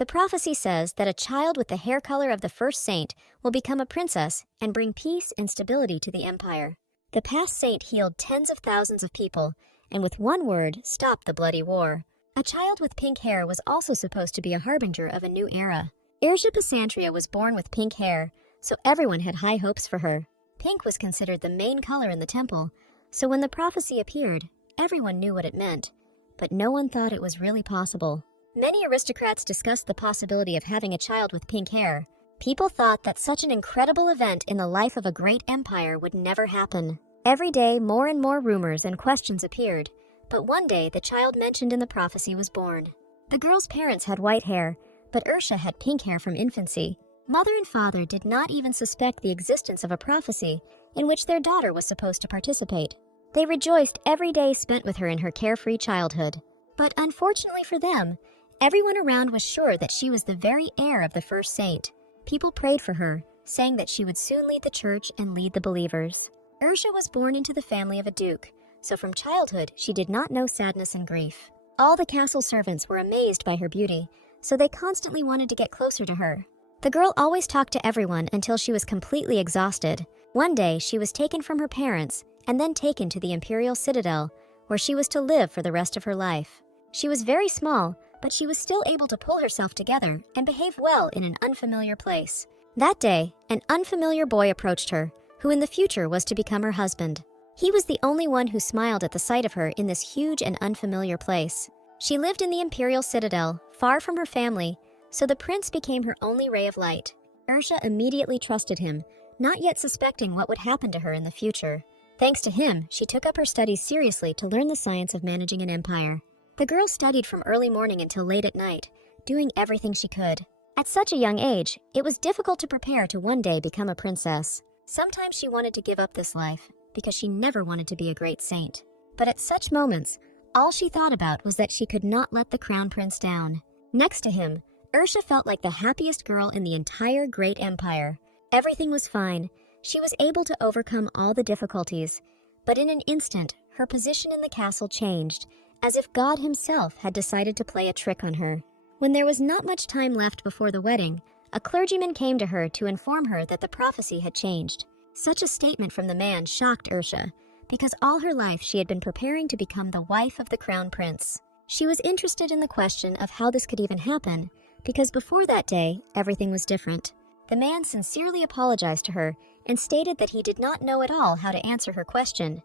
The prophecy says that a child with the hair color of the first saint will become a princess and bring peace and stability to the empire. The past saint healed tens of thousands of people, and with one word, stopped the bloody war. A child with pink hair was also supposed to be a harbinger of a new era. Irja Pasantria was born with pink hair, so everyone had high hopes for her. Pink was considered the main color in the temple, so when the prophecy appeared, everyone knew what it meant, but no one thought it was really possible. Many aristocrats discussed the possibility of having a child with pink hair. People thought that such an incredible event in the life of a great empire would never happen. Every day, more and more rumors and questions appeared, but one day the child mentioned in the prophecy was born. The girl's parents had white hair, but Ursha had pink hair from infancy. Mother and father did not even suspect the existence of a prophecy in which their daughter was supposed to participate. They rejoiced every day spent with her in her carefree childhood. But unfortunately for them, everyone around was sure that she was the very heir of the first saint. People prayed for her, saying that she would soon lead the church and lead the believers. Ursha was born into the family of a duke, so from childhood she did not know sadness and grief. All the castle servants were amazed by her beauty, so they constantly wanted to get closer to her. The girl always talked to everyone until she was completely exhausted. One day she was taken from her parents and then taken to the imperial citadel, where she was to live for the rest of her life. She was very small, but she was still able to pull herself together and behave well in an unfamiliar place. That day, an unfamiliar boy approached her, who in the future was to become her husband. He was the only one who smiled at the sight of her in this huge and unfamiliar place. She lived in the imperial citadel, far from her family, so the prince became her only ray of light. Ursha immediately trusted him, not yet suspecting what would happen to her in the future. Thanks to him, she took up her studies seriously to learn the science of managing an empire. The girl studied from early morning until late at night, doing everything she could. At such a young age, it was difficult to prepare to one day become a princess. Sometimes she wanted to give up this life, because she never wanted to be a great saint. But at such moments, all she thought about was that she could not let the crown prince down. Next to him, Ursha felt like the happiest girl in the entire great empire. Everything was fine. She was able to overcome all the difficulties. But in an instant, her position in the castle changed, as if God himself had decided to play a trick on her. When there was not much time left before the wedding, a clergyman came to her to inform her that the prophecy had changed. Such a statement from the man shocked Ursha, because all her life she had been preparing to become the wife of the crown prince. She was interested in the question of how this could even happen, because before that day, everything was different. The man sincerely apologized to her and stated that he did not know at all how to answer her question.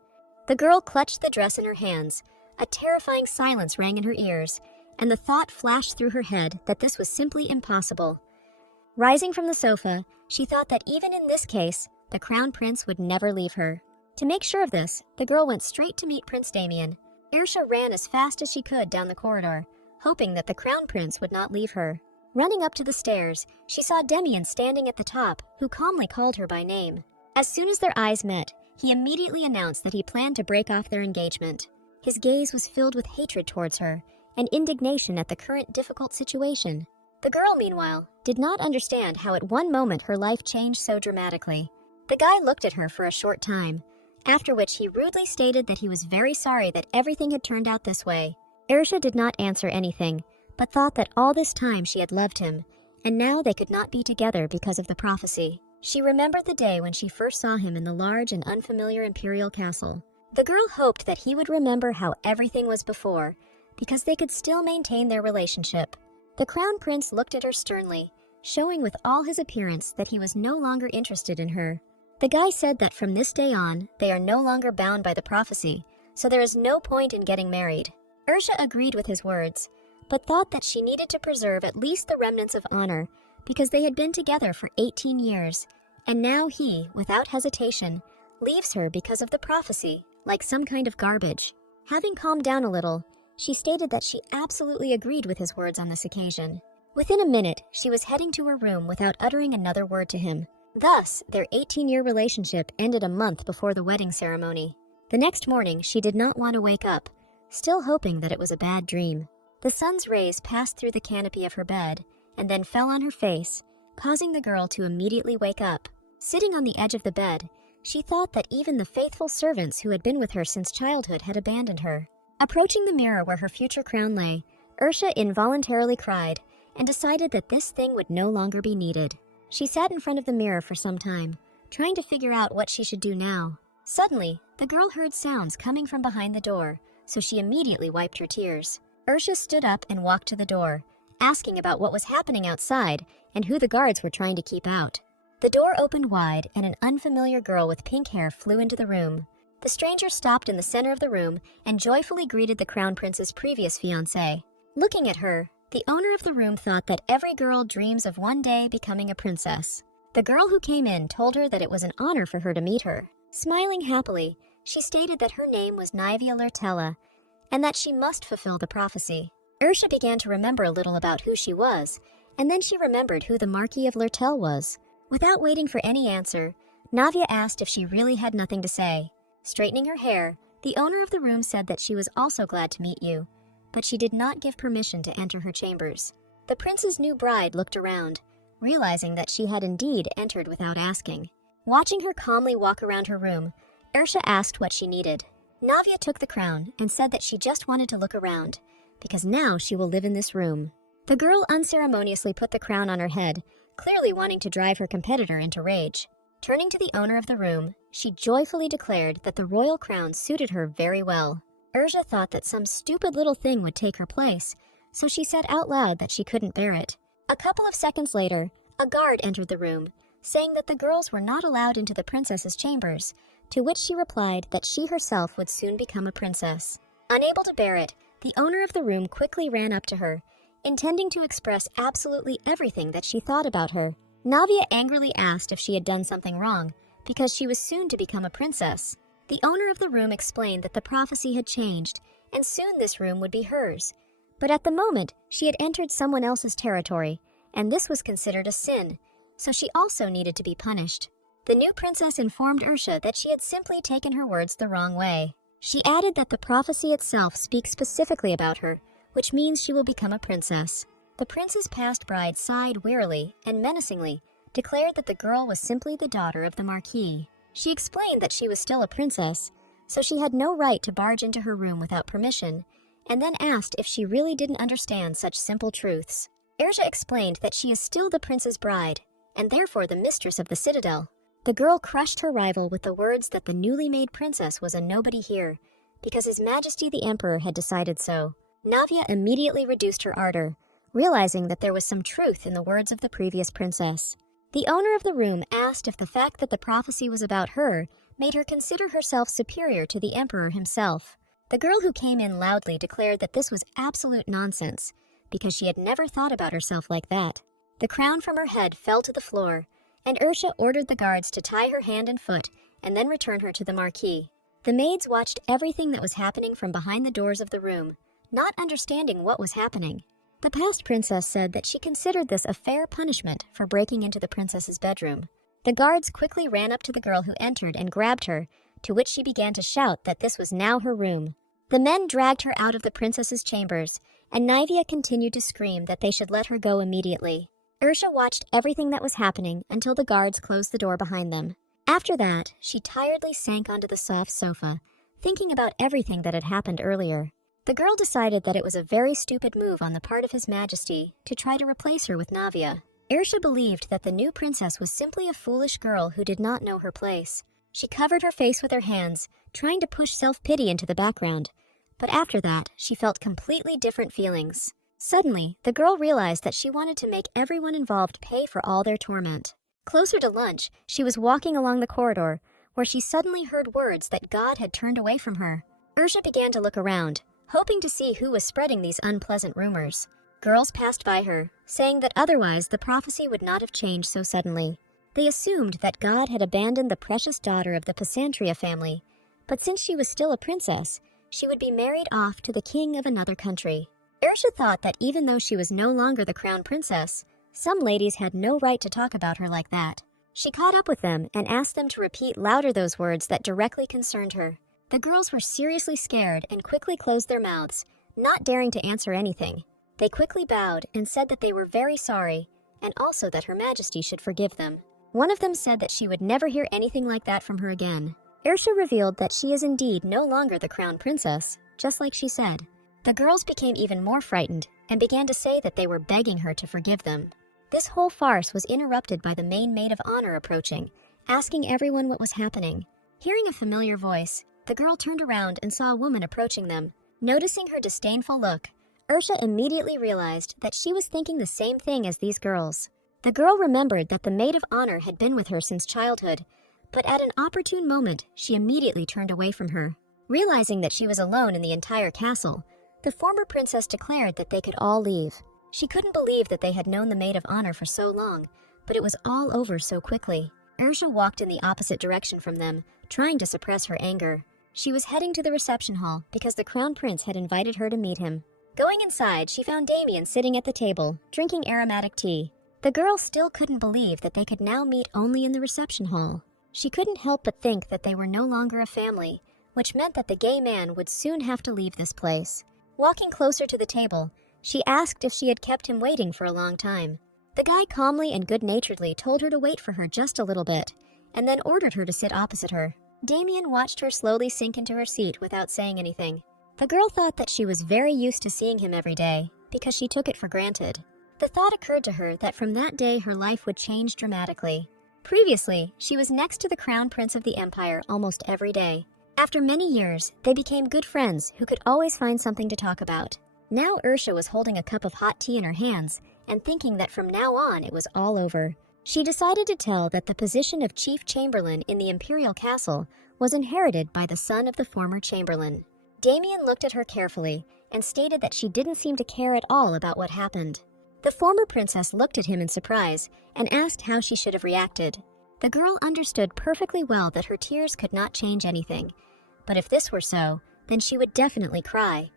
The girl clutched the dress in her hands. A terrifying silence rang in her ears, and the thought flashed through her head that this was simply impossible. Rising from the sofa, she thought that even in this case, the crown prince would never leave her. To make sure of this, the girl went straight to meet Prince Damien. Ursha ran as fast as she could down the corridor, hoping that the crown prince would not leave her. Running up to the stairs, she saw Damien standing at the top, who calmly called her by name. As soon as their eyes met, he immediately announced that he planned to break off their engagement. His gaze was filled with hatred towards her and indignation at the current difficult situation. The girl, meanwhile, did not understand how at one moment her life changed so dramatically. The guy looked at her for a short time, after which he rudely stated that he was very sorry that everything had turned out this way. Ursha did not answer anything, but thought that all this time she had loved him, and now they could not be together because of the prophecy. She remembered the day when she first saw him in the large and unfamiliar imperial castle. The girl hoped that he would remember how everything was before, because they could still maintain their relationship. The crown prince looked at her sternly, showing with all his appearance that he was no longer interested in her. The guy said that from this day on, they are no longer bound by the prophecy, so there is no point in getting married. Ursha agreed with his words, but thought that she needed to preserve at least the remnants of honor, because they had been together for 18 years, and now he, without hesitation, leaves her because of the prophecy, like some kind of garbage. Having calmed down a little, she stated that she absolutely agreed with his words on this occasion. Within a minute, she was heading to her room without uttering another word to him. Thus, their 18-year relationship ended a month before the wedding ceremony. The next morning, she did not want to wake up, still hoping that it was a bad dream. The sun's rays passed through the canopy of her bed and then fell on her face, causing the girl to immediately wake up. Sitting on the edge of the bed, she thought that even the faithful servants who had been with her since childhood had abandoned her. Approaching the mirror where her future crown lay, Ursha involuntarily cried, and decided that this thing would no longer be needed. She sat in front of the mirror for some time, trying to figure out what she should do now. Suddenly, the girl heard sounds coming from behind the door, so she immediately wiped her tears. Ursha stood up and walked to the door, asking about what was happening outside and who the guards were trying to keep out. The door opened wide and an unfamiliar girl with pink hair flew into the room. The stranger stopped in the center of the room and joyfully greeted the crown prince's previous fiancée. Looking at her, the owner of the room thought that every girl dreams of one day becoming a princess. The girl who came in told her that it was an honor for her to meet her. Smiling happily, she stated that her name was Nivea Lurtella and that she must fulfill the prophecy. Ursha began to remember a little about who she was, and then she remembered who the Marquis of Lurtell was. Without waiting for any answer, Navia asked if she really had nothing to say. Straightening her hair, the owner of the room said that she was also glad to meet you, but she did not give permission to enter her chambers. The prince's new bride looked around, realizing that she had indeed entered without asking. Watching her calmly walk around her room, Ursha asked what she needed. Navia took the crown and said that she just wanted to look around, because now she will live in this room. The girl unceremoniously put the crown on her head, clearly wanting to drive her competitor into rage. Turning to the owner of the room, she joyfully declared that the royal crown suited her very well. Ursha thought that some stupid little thing would take her place, so she said out loud that she couldn't bear it. A couple of seconds later, a guard entered the room, saying that the girls were not allowed into the princess's chambers, to which she replied that she herself would soon become a princess. Unable to bear it, the owner of the room quickly ran up to her, intending to express absolutely everything that she thought about her. Navia angrily asked if she had done something wrong, because she was soon to become a princess. The owner of the room explained that the prophecy had changed, and soon this room would be hers. But at the moment, she had entered someone else's territory, and this was considered a sin, so she also needed to be punished. The new princess informed Ursha that she had simply taken her words the wrong way. She added that the prophecy itself speaks specifically about her, which means she will become a princess. The prince's past bride sighed wearily and menacingly, declared that the girl was simply the daughter of the Marquis. She explained that she was still a princess, so she had no right to barge into her room without permission, and then asked if she really didn't understand such simple truths. Ursha explained that she is still the prince's bride, and therefore the mistress of the citadel. The girl crushed her rival with the words that the newly made princess was a nobody here, because His Majesty the Emperor had decided so. Navia immediately reduced her ardor, realizing that there was some truth in the words of the previous princess. The owner of the room asked if the fact that the prophecy was about her made her consider herself superior to the emperor himself. The girl who came in loudly declared that this was absolute nonsense, because she had never thought about herself like that. The crown from her head fell to the floor, and Ursha ordered the guards to tie her hand and foot and then return her to the Marquis. The maids watched everything that was happening from behind the doors of the room, not understanding what was happening. The past princess said that she considered this a fair punishment for breaking into the princess's bedroom. The guards quickly ran up to the girl who entered and grabbed her, to which she began to shout that this was now her room. The men dragged her out of the princess's chambers, and Nivea continued to scream that they should let her go immediately. Ursha watched everything that was happening until the guards closed the door behind them. After that, she tiredly sank onto the soft sofa, thinking about everything that had happened earlier. The girl decided that it was a very stupid move on the part of His Majesty to try to replace her with Navia. Ursha believed that the new princess was simply a foolish girl who did not know her place. She covered her face with her hands, trying to push self-pity into the background. But after that, she felt completely different feelings. Suddenly, the girl realized that she wanted to make everyone involved pay for all their torment. Closer to lunch, she was walking along the corridor, where she suddenly heard words that God had turned away from her. Ursha began to look around, hoping to see who was spreading these unpleasant rumors. Girls passed by her, saying that otherwise the prophecy would not have changed so suddenly. They assumed that God had abandoned the precious daughter of the Pasantria family, but since she was still a princess, she would be married off to the king of another country. Ursha thought that even though she was no longer the crown princess, some ladies had no right to talk about her like that. She caught up with them and asked them to repeat louder those words that directly concerned her. The girls were seriously scared and quickly closed their mouths, not daring to answer anything. They quickly bowed and said that they were very sorry, and also that Her Majesty should forgive them. One of them said that she would never hear anything like that from her again. Ursha revealed that she is indeed no longer the crown princess, just like she said. The girls became even more frightened and began to say that they were begging her to forgive them. This whole farce was interrupted by the main maid of honor approaching, asking everyone what was happening. Hearing a familiar voice, the girl turned around and saw a woman approaching them. Noticing her disdainful look, Ursha immediately realized that she was thinking the same thing as these girls. The girl remembered that the maid of honor had been with her since childhood, but at an opportune moment, she immediately turned away from her. Realizing that she was alone in the entire castle, the former princess declared that they could all leave. She couldn't believe that they had known the maid of honor for so long, but it was all over so quickly. Ursha walked in the opposite direction from them, trying to suppress her anger. She was heading to the reception hall because the crown prince had invited her to meet him. Going inside, she found Damien sitting at the table, drinking aromatic tea. The girl still couldn't believe that they could now meet only in the reception hall. She couldn't help but think that they were no longer a family, which meant that the gay man would soon have to leave this place. Walking closer to the table, she asked if she had kept him waiting for a long time. The guy calmly and good-naturedly told her to wait for her just a little bit, and then ordered her to sit opposite her. Damien watched her slowly sink into her seat without saying anything. The girl thought that she was very used to seeing him every day, because she took it for granted. The thought occurred to her that from that day her life would change dramatically. Previously, she was next to the crown prince of the empire almost every day. After many years, they became good friends who could always find something to talk about. Now Ursha was holding a cup of hot tea in her hands and thinking that from now on it was all over. She decided to tell that the position of chief chamberlain in the imperial castle was inherited by the son of the former chamberlain. Damien looked at her carefully and stated that she didn't seem to care at all about what happened. The former princess looked at him in surprise and asked how she should have reacted. The girl understood perfectly well that her tears could not change anything, but if this were so, then she would definitely cry,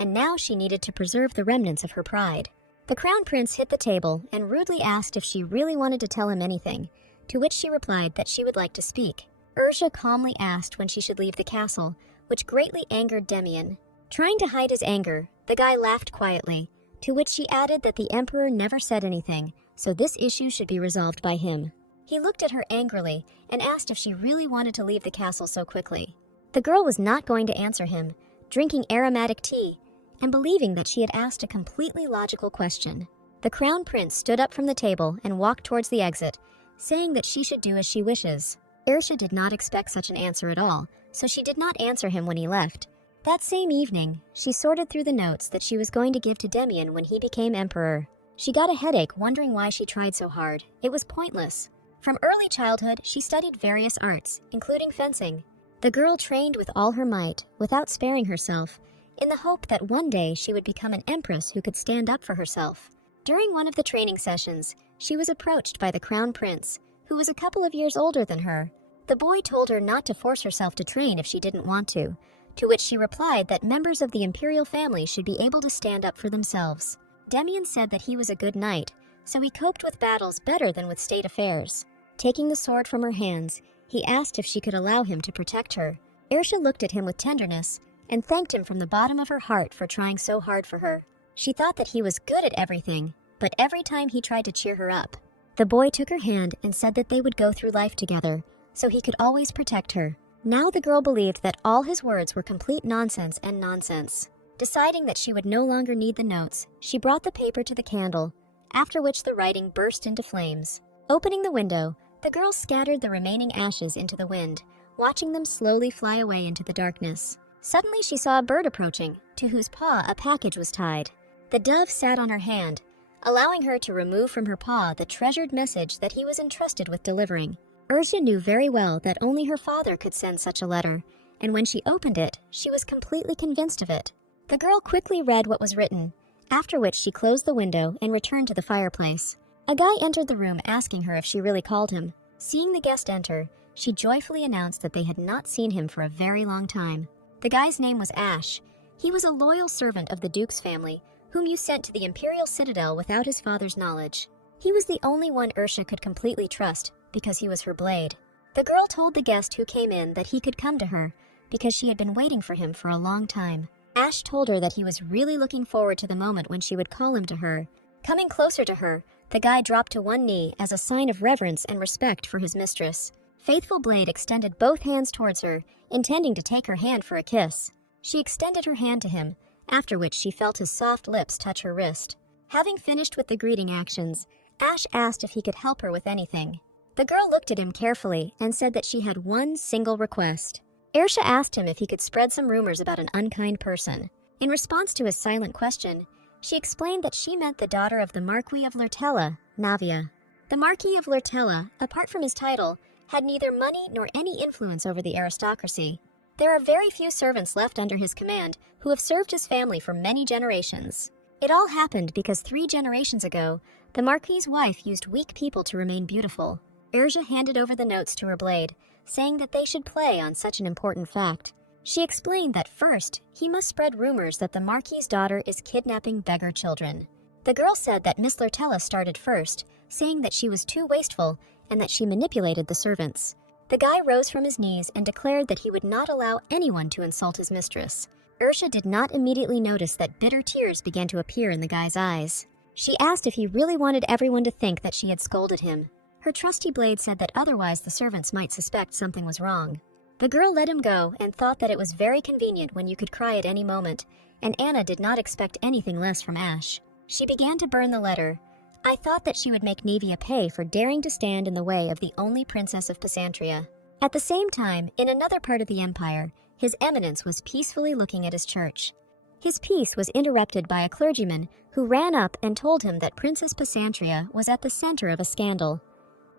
and now she needed to preserve the remnants of her pride. The crown prince hit the table and rudely asked if she really wanted to tell him anything, to which she replied that she would like to speak. Ursha calmly asked when she should leave the castle, which greatly angered Damien. Trying to hide his anger, the guy laughed quietly, to which she added that the emperor never said anything, so this issue should be resolved by him. He looked at her angrily and asked if she really wanted to leave the castle so quickly. The girl was not going to answer him, drinking aromatic tea, and believing that she had asked a completely logical question. The crown prince stood up from the table and walked towards the exit, saying that she should do as she wishes. Ursha did not expect such an answer at all, so she did not answer him when he left. That same evening, she sorted through the notes that she was going to give to Damien when he became emperor. She got a headache wondering why she tried so hard. It was pointless. From early childhood, she studied various arts, including fencing. The girl trained with all her might, without sparing herself, in the hope that one day she would become an empress who could stand up for herself. During one of the training sessions, she was approached by the crown prince, who was a couple of years older than her. The boy told her not to force herself to train if she didn't want to which she replied that members of the imperial family should be able to stand up for themselves. Damien said that he was a good knight, so he coped with battles better than with state affairs. Taking the sword from her hands, he asked if she could allow him to protect her. Ursha looked at him with tenderness and thanked him from the bottom of her heart for trying so hard for her. She thought that he was good at everything, but every time he tried to cheer her up. The boy took her hand and said that they would go through life together, so he could always protect her. Now the girl believed that all his words were complete nonsense and nonsense. Deciding that she would no longer need the notes, she brought the paper to the candle, after which the writing burst into flames. Opening the window, the girl scattered the remaining ashes into the wind, watching them slowly fly away into the darkness. Suddenly she saw a bird approaching, to whose paw a package was tied. The dove sat on her hand, allowing her to remove from her paw the treasured message that he was entrusted with delivering. Ursha knew very well that only her father could send such a letter, and when she opened it, she was completely convinced of it. The girl quickly read what was written, after which she closed the window and returned to the fireplace. A guy entered the room asking her if she really called him. Seeing the guest enter, she joyfully announced that they had not seen him for a very long time. The guy's name was Ash. He was a loyal servant of the Duke's family, whom you sent to the Imperial Citadel without his father's knowledge. He was the only one Ursha could completely trust, because he was her blade. The girl told the guest who came in that he could come to her, because she had been waiting for him for a long time. Ash told her that he was really looking forward to the moment when she would call him to her. Coming closer to her, the guy dropped to one knee as a sign of reverence and respect for his mistress. Faithful Blade extended both hands towards her, intending to take her hand for a kiss. She extended her hand to him, after which she felt his soft lips touch her wrist. Having finished with the greeting actions, Ash asked if he could help her with anything. The girl looked at him carefully and said that she had one single request. Ersha asked him if he could spread some rumors about an unkind person. In response to his silent question, she explained that she meant the daughter of the Marquis of Lurtella, Navia. The Marquis of Lurtella, apart from his title, had neither money nor any influence over the aristocracy. There are very few servants left under his command who have served his family for many generations. It all happened because 3 generations ago, the Marquis's wife used weak people to remain beautiful. Ersha handed over the notes to her blade, saying that they should play on such an important fact. She explained that first, he must spread rumors that the Marquis's daughter is kidnapping beggar children. The girl said that Miss Lurtella started first, saying that she was too wasteful and that she manipulated the servants. The guy rose from his knees and declared that he would not allow anyone to insult his mistress. Ersha did not immediately notice that bitter tears began to appear in the guy's eyes. She asked if he really wanted everyone to think that she had scolded him. Her trusty blade said that otherwise the servants might suspect something was wrong. The girl let him go and thought that it was very convenient when you could cry at any moment, and Anna did not expect anything less from Ash. She began to burn the letter. I thought that she would make Navia pay for daring to stand in the way of the only princess of Pysantria. At the same time, in another part of the empire, His Eminence was peacefully looking at his church. His peace was interrupted by a clergyman who ran up and told him that Princess Pysantria was at the center of a scandal.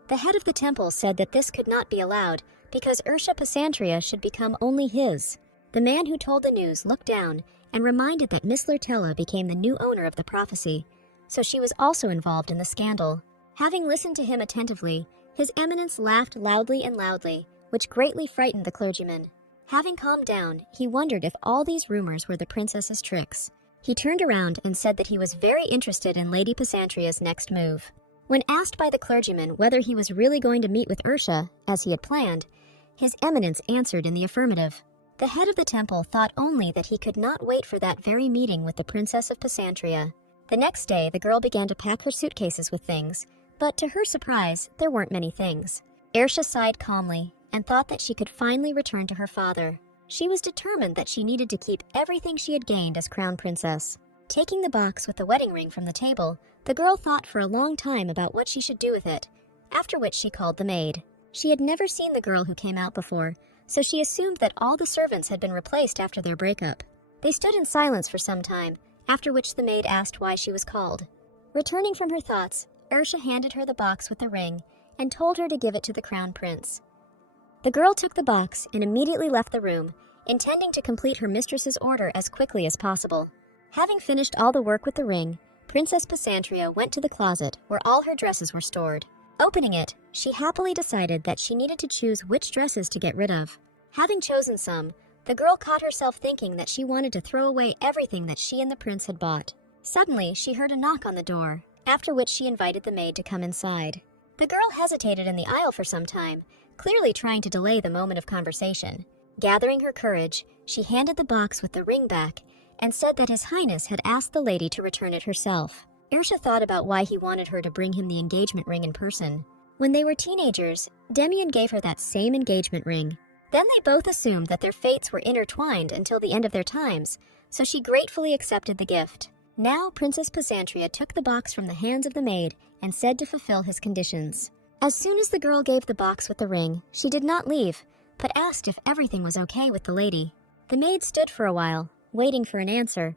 The head of the temple said that this could not be allowed because Ersha Pysantria should become only his. The man who told the news looked down and reminded that Miss Lurtella became the new owner of the prophecy, so she was also involved in the scandal. Having listened to him attentively, His Eminence laughed loudly and loudly, which greatly frightened the clergyman. Having calmed down, he wondered if all these rumors were the princess's tricks. He turned around and said that he was very interested in Lady Pysantria's next move. When asked by the clergyman whether he was really going to meet with Ersha, as he had planned, His Eminence answered in the affirmative. The head of the temple thought only that he could not wait for that very meeting with the Princess of Pysantria. The next day, the girl began to pack her suitcases with things, but to her surprise, there weren't many things. Ersha sighed calmly and thought that she could finally return to her father. She was determined that she needed to keep everything she had gained as crown princess. Taking the box with the wedding ring from the table, the girl thought for a long time about what she should do with it, after which she called the maid. She had never seen the girl who came out before, so she assumed that all the servants had been replaced after their breakup. They stood in silence for some time, after which the maid asked why she was called. Returning from her thoughts, Ersha handed her the box with the ring and told her to give it to the crown prince. The girl took the box and immediately left the room, intending to complete her mistress's order as quickly as possible. Having finished all the work with the ring, Princess Pysantria went to the closet where all her dresses were stored. Opening it, she happily decided that she needed to choose which dresses to get rid of. Having chosen some, the girl caught herself thinking that she wanted to throw away everything that she and the prince had bought. Suddenly, she heard a knock on the door, after which she invited the maid to come inside. The girl hesitated in the aisle for some time, clearly trying to delay the moment of conversation. Gathering her courage, she handed the box with the ring back and said that His Highness had asked the lady to return it herself. Ersha thought about why he wanted her to bring him the engagement ring in person. When they were teenagers, Demian gave her that same engagement ring. Then they both assumed that their fates were intertwined until the end of their times, so she gratefully accepted the gift. Now Princess Pysantria took the box from the hands of the maid and said to fulfill his conditions. As soon as the girl gave the box with the ring, she did not leave, but asked if everything was okay with the lady. The maid stood for a while, waiting for an answer,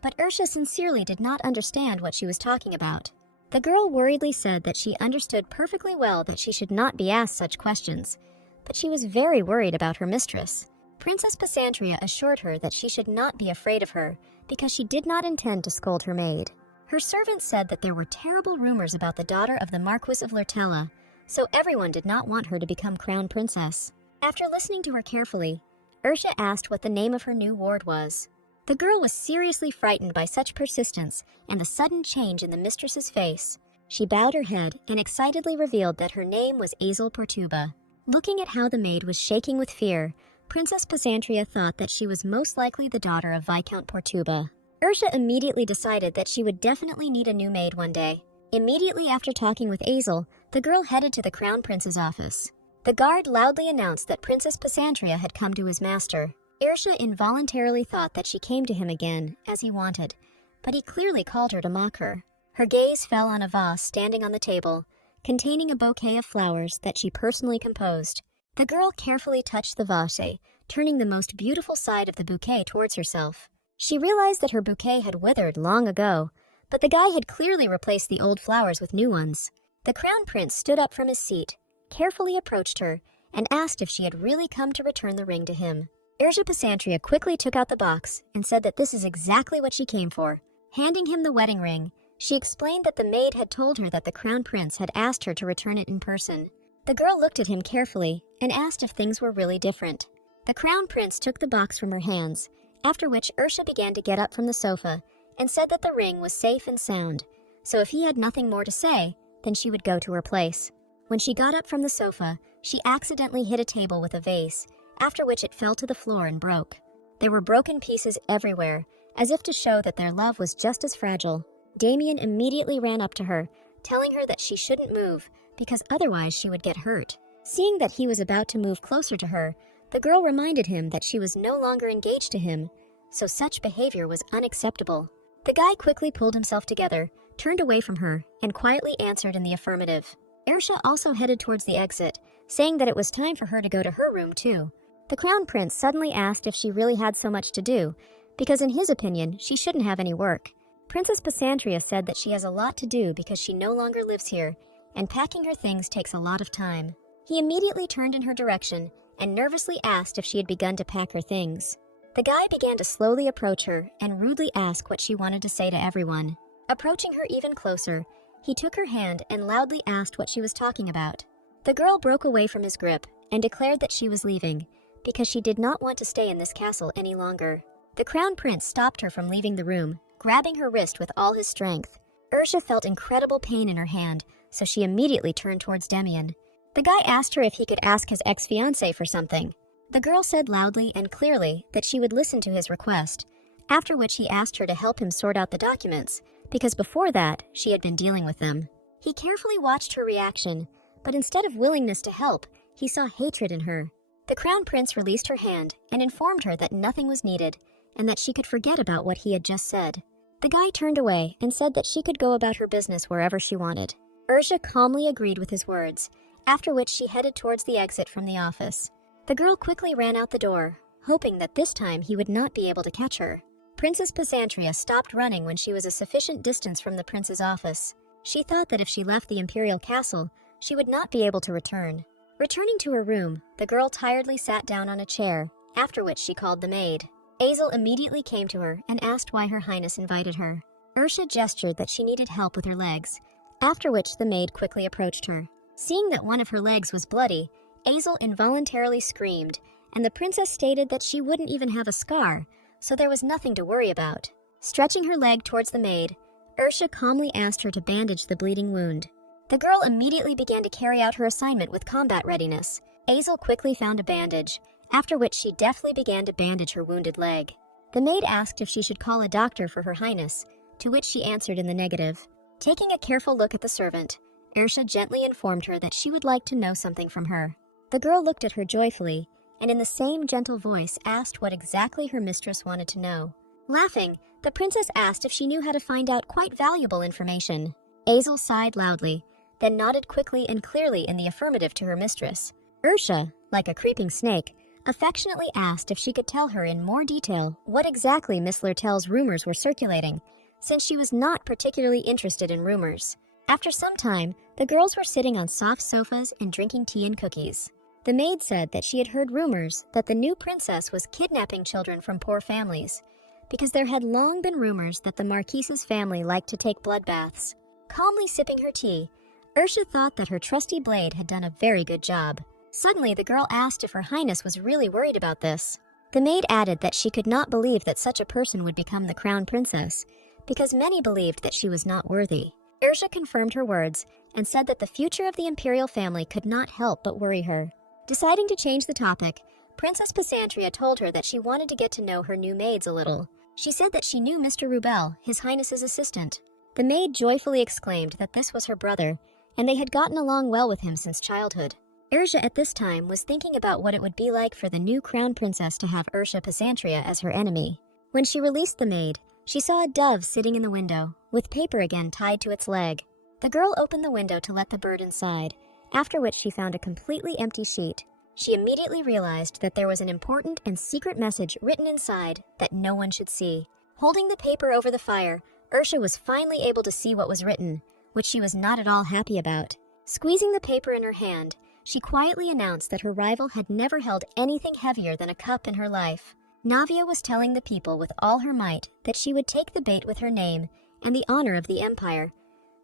but Ersha sincerely did not understand what she was talking about. The girl worriedly said that she understood perfectly well that she should not be asked such questions, but she was very worried about her mistress. Princess Pysantria assured her that she should not be afraid of her, because she did not intend to scold her maid. Her servants said that there were terrible rumors about the daughter of the Marquis of Lurtella, so everyone did not want her to become crown princess. After listening to her carefully, Ersha asked what the name of her new ward was. The girl was seriously frightened by such persistence and the sudden change in the mistress's face. She bowed her head and excitedly revealed that her name was Azel Portuba. Looking at how the maid was shaking with fear, Princess Pysantria thought that she was most likely the daughter of Viscount Portuba. Ersha immediately decided that she would definitely need a new maid one day. Immediately after talking with Azel, the girl headed to the Crown Prince's office. The guard loudly announced that Princess Pysantria had come to his master. Irsha involuntarily thought that she came to him again, as he wanted, but he clearly called her to mock her. Her gaze fell on a vase standing on the table, containing a bouquet of flowers that she personally composed. The girl carefully touched the vase, turning the most beautiful side of the bouquet towards herself. She realized that her bouquet had withered long ago, but the guy had clearly replaced the old flowers with new ones. The crown prince stood up from his seat, carefully approached her, and asked if she had really come to return the ring to him. Irsha Pasantria quickly took out the box and said that this is exactly what she came for. Handing him the wedding ring, she explained that the maid had told her that the crown prince had asked her to return it in person. The girl looked at him carefully and asked if things were really different. The crown prince took the box from her hands, after which Irsha began to get up from the sofa and said that the ring was safe and sound, so if he had nothing more to say, then she would go to her place. When she got up from the sofa, she accidentally hit a table with a vase, after which it fell to the floor and broke. There were broken pieces everywhere, as if to show that their love was just as fragile. Damien immediately ran up to her, telling her that she shouldn't move, because otherwise she would get hurt. Seeing that he was about to move closer to her, the girl reminded him that she was no longer engaged to him, so such behavior was unacceptable. The guy quickly pulled himself together, turned away from her, and quietly answered in the affirmative. Irsha also headed towards the exit, saying that it was time for her to go to her room too. The crown prince suddenly asked if she really had so much to do, because in his opinion, she shouldn't have any work. Princess Pasantria said that she has a lot to do because she no longer lives here, and packing her things takes a lot of time. He immediately turned in her direction and nervously asked if she had begun to pack her things. The guy began to slowly approach her and rudely ask what she wanted to say to everyone. Approaching her even closer, he took her hand and loudly asked what she was talking about. The girl broke away from his grip and declared that she was leaving, because she did not want to stay in this castle any longer. The crown prince stopped her from leaving the room, grabbing her wrist with all his strength. Irsha felt incredible pain in her hand, so she immediately turned towards Damien. The guy asked her if he could ask his ex-fiancé for something. The girl said loudly and clearly that she would listen to his request, after which he asked her to help him sort out the documents, because before that, she had been dealing with them. He carefully watched her reaction, but instead of willingness to help, he saw hatred in her. The crown prince released her hand and informed her that nothing was needed, and that she could forget about what he had just said. The guy turned away and said that she could go about her business wherever she wanted. Irsha calmly agreed with his words, after which she headed towards the exit from the office. The girl quickly ran out the door, hoping that this time he would not be able to catch her. Princess Pasantria stopped running when she was a sufficient distance from the prince's office. She thought that if she left the imperial castle, she would not be able to return. Returning to her room, the girl tiredly sat down on a chair, after which she called the maid. Azel immediately came to her and asked why Her Highness invited her. Irsha gestured that she needed help with her legs, after which the maid quickly approached her. Seeing that one of her legs was bloody, Azel involuntarily screamed, and the princess stated that she wouldn't even have a scar, so there was nothing to worry about. Stretching her leg towards the maid, Irsha calmly asked her to bandage the bleeding wound. The girl immediately began to carry out her assignment with combat readiness. Azel quickly found a bandage, after which she deftly began to bandage her wounded leg. The maid asked if she should call a doctor for Her Highness, to which she answered in the negative. Taking a careful look at the servant, Irsha gently informed her that she would like to know something from her. The girl looked at her joyfully, and in the same gentle voice asked what exactly her mistress wanted to know. Laughing, the princess asked if she knew how to find out quite valuable information. Azel sighed loudly, then nodded quickly and clearly in the affirmative to her mistress. Irsha, like a creeping snake, affectionately asked if she could tell her in more detail what exactly Miss Lurtel's rumors were circulating, since she was not particularly interested in rumors. After some time, the girls were sitting on soft sofas and drinking tea and cookies. The maid said that she had heard rumors that the new princess was kidnapping children from poor families, because there had long been rumors that the Marquise's family liked to take bloodbaths. Calmly sipping her tea, Irsha thought that her trusty blade had done a very good job. Suddenly, the girl asked if Her Highness was really worried about this. The maid added that she could not believe that such a person would become the crown princess, because many believed that she was not worthy. Irsha confirmed her words and said that the future of the imperial family could not help but worry her. Deciding to change the topic, Princess Pasantria told her that she wanted to get to know her new maids a little. She said that she knew Mr. Rubel, His Highness's assistant. The maid joyfully exclaimed that this was her brother, and they had gotten along well with him since childhood. Ursha at this time was thinking about what it would be like for the new crown princess to have Ursha Pysantria as her enemy. When she released the maid, she saw a dove sitting in the window, with paper again tied to its leg. The girl opened the window to let the bird inside, after which she found a completely empty sheet. She immediately realized that there was an important and secret message written inside that no one should see. Holding the paper over the fire, Ursha was finally able to see what was written, which she was not at all happy about. Squeezing the paper in her hand, she quietly announced that her rival had never held anything heavier than a cup in her life. Navia was telling the people with all her might that she would take the bait with her name and the honor of the empire,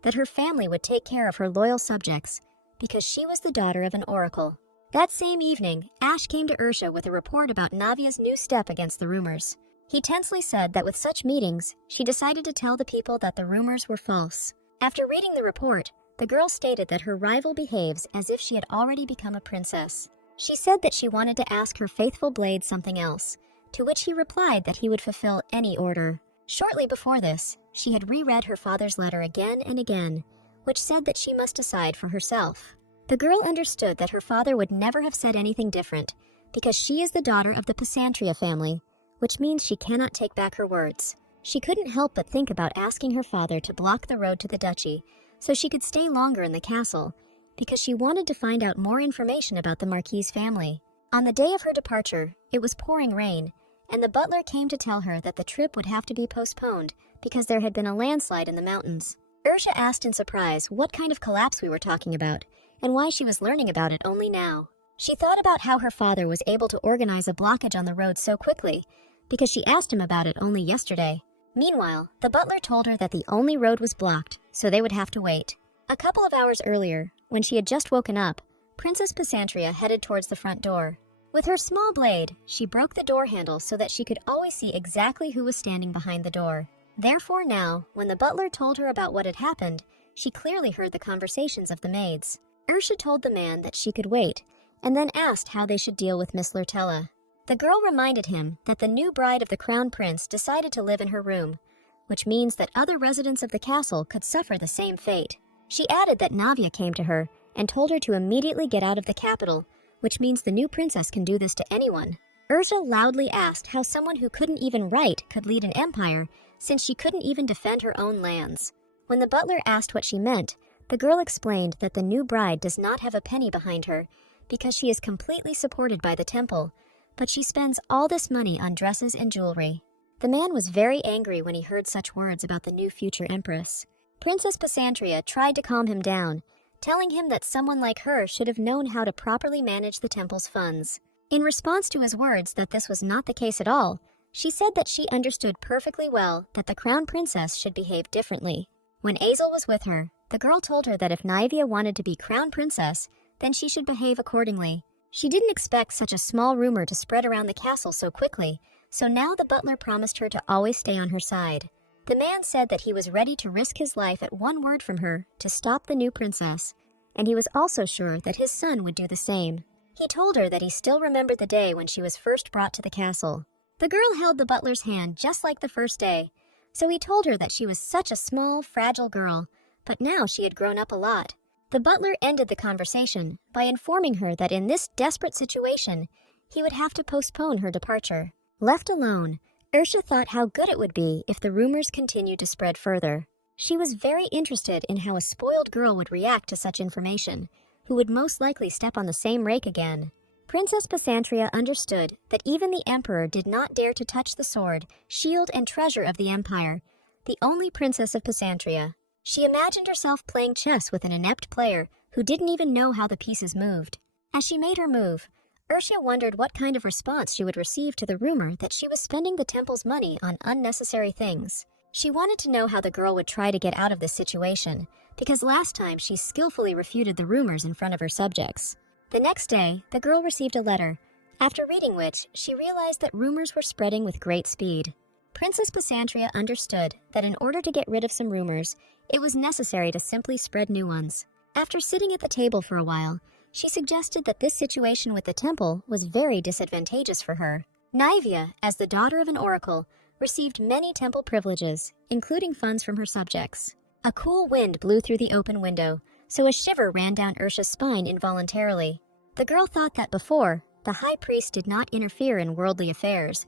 that her family would take care of her loyal subjects, because she was the daughter of an oracle. That same evening, Ash came to Ursha with a report about Navia's new step against the rumors. He tensely said that with such meetings, she decided to tell the people that the rumors were false. After reading the report, the girl stated that her rival behaves as if she had already become a princess. She said that she wanted to ask her faithful blade something else, to which he replied that he would fulfill any order. Shortly before this, she had reread her father's letter again and again, which said that she must decide for herself. The girl understood that her father would never have said anything different, because she is the daughter of the Pysantria family, which means she cannot take back her words. She couldn't help but think about asking her father to block the road to the duchy, so she could stay longer in the castle, because she wanted to find out more information about the Marquise family. On the day of her departure, it was pouring rain, and the butler came to tell her that the trip would have to be postponed because there had been a landslide in the mountains. Ursha asked in surprise what kind of collapse we were talking about, and why she was learning about it only now. She thought about how her father was able to organize a blockage on the road so quickly, because she asked him about it only yesterday. Meanwhile, the butler told her that the only road was blocked, so they would have to wait. A couple of hours earlier, when she had just woken up, Princess Pysantria headed towards the front door. With her small blade, she broke the door handle so that she could always see exactly who was standing behind the door. Therefore now, when the butler told her about what had happened, she clearly heard the conversations of the maids. Ursha told the man that she could wait, and then asked how they should deal with Miss Lurtella. The girl reminded him that the new bride of the crown prince decided to live in her room, which means that other residents of the castle could suffer the same fate. She added that Navia came to her and told her to immediately get out of the capital, which means the new princess can do this to anyone. Ursha loudly asked how someone who couldn't even write could lead an empire, since she couldn't even defend her own lands. When the butler asked what she meant, the girl explained that the new bride does not have a penny behind her because she is completely supported by the temple, but she spends all this money on dresses and jewelry. The man was very angry when he heard such words about the new future empress. Princess Pysantria tried to calm him down, telling him that someone like her should have known how to properly manage the temple's funds. In response to his words that this was not the case at all, she said that she understood perfectly well that the crown princess should behave differently. When Azel was with her, the girl told her that if Naivia wanted to be crown princess, then she should behave accordingly. She didn't expect such a small rumor to spread around the castle so quickly, so now the butler promised her to always stay on her side. The man said that he was ready to risk his life at one word from her to stop the new princess, and he was also sure that his son would do the same. He told her that he still remembered the day when she was first brought to the castle. The girl held the butler's hand just like the first day, so he told her that she was such a small, fragile girl, but now she had grown up a lot. The butler ended the conversation by informing her that in this desperate situation, he would have to postpone her departure. Left alone, Ursha thought how good it would be if the rumors continued to spread further. She was very interested in how a spoiled girl would react to such information, who would most likely step on the same rake again. Princess Pysantria understood that even the emperor did not dare to touch the sword, shield, and treasure of the empire, the only princess of Pysantria. She imagined herself playing chess with an inept player who didn't even know how the pieces moved. As she made her move, Ursha wondered what kind of response she would receive to the rumor that she was spending the temple's money on unnecessary things. She wanted to know how the girl would try to get out of this situation, because last time she skillfully refuted the rumors in front of her subjects. The next day, the girl received a letter, after reading which she realized that rumors were spreading with great speed. Princess Pysantria understood that in order to get rid of some rumors, it was necessary to simply spread new ones. After sitting at the table for a while, she suggested that this situation with the temple was very disadvantageous for her. Naivia, as the daughter of an oracle, received many temple privileges, including funds from her subjects. A cool wind blew through the open window, so a shiver ran down Ursha's spine involuntarily. The girl thought that before, the high priest did not interfere in worldly affairs,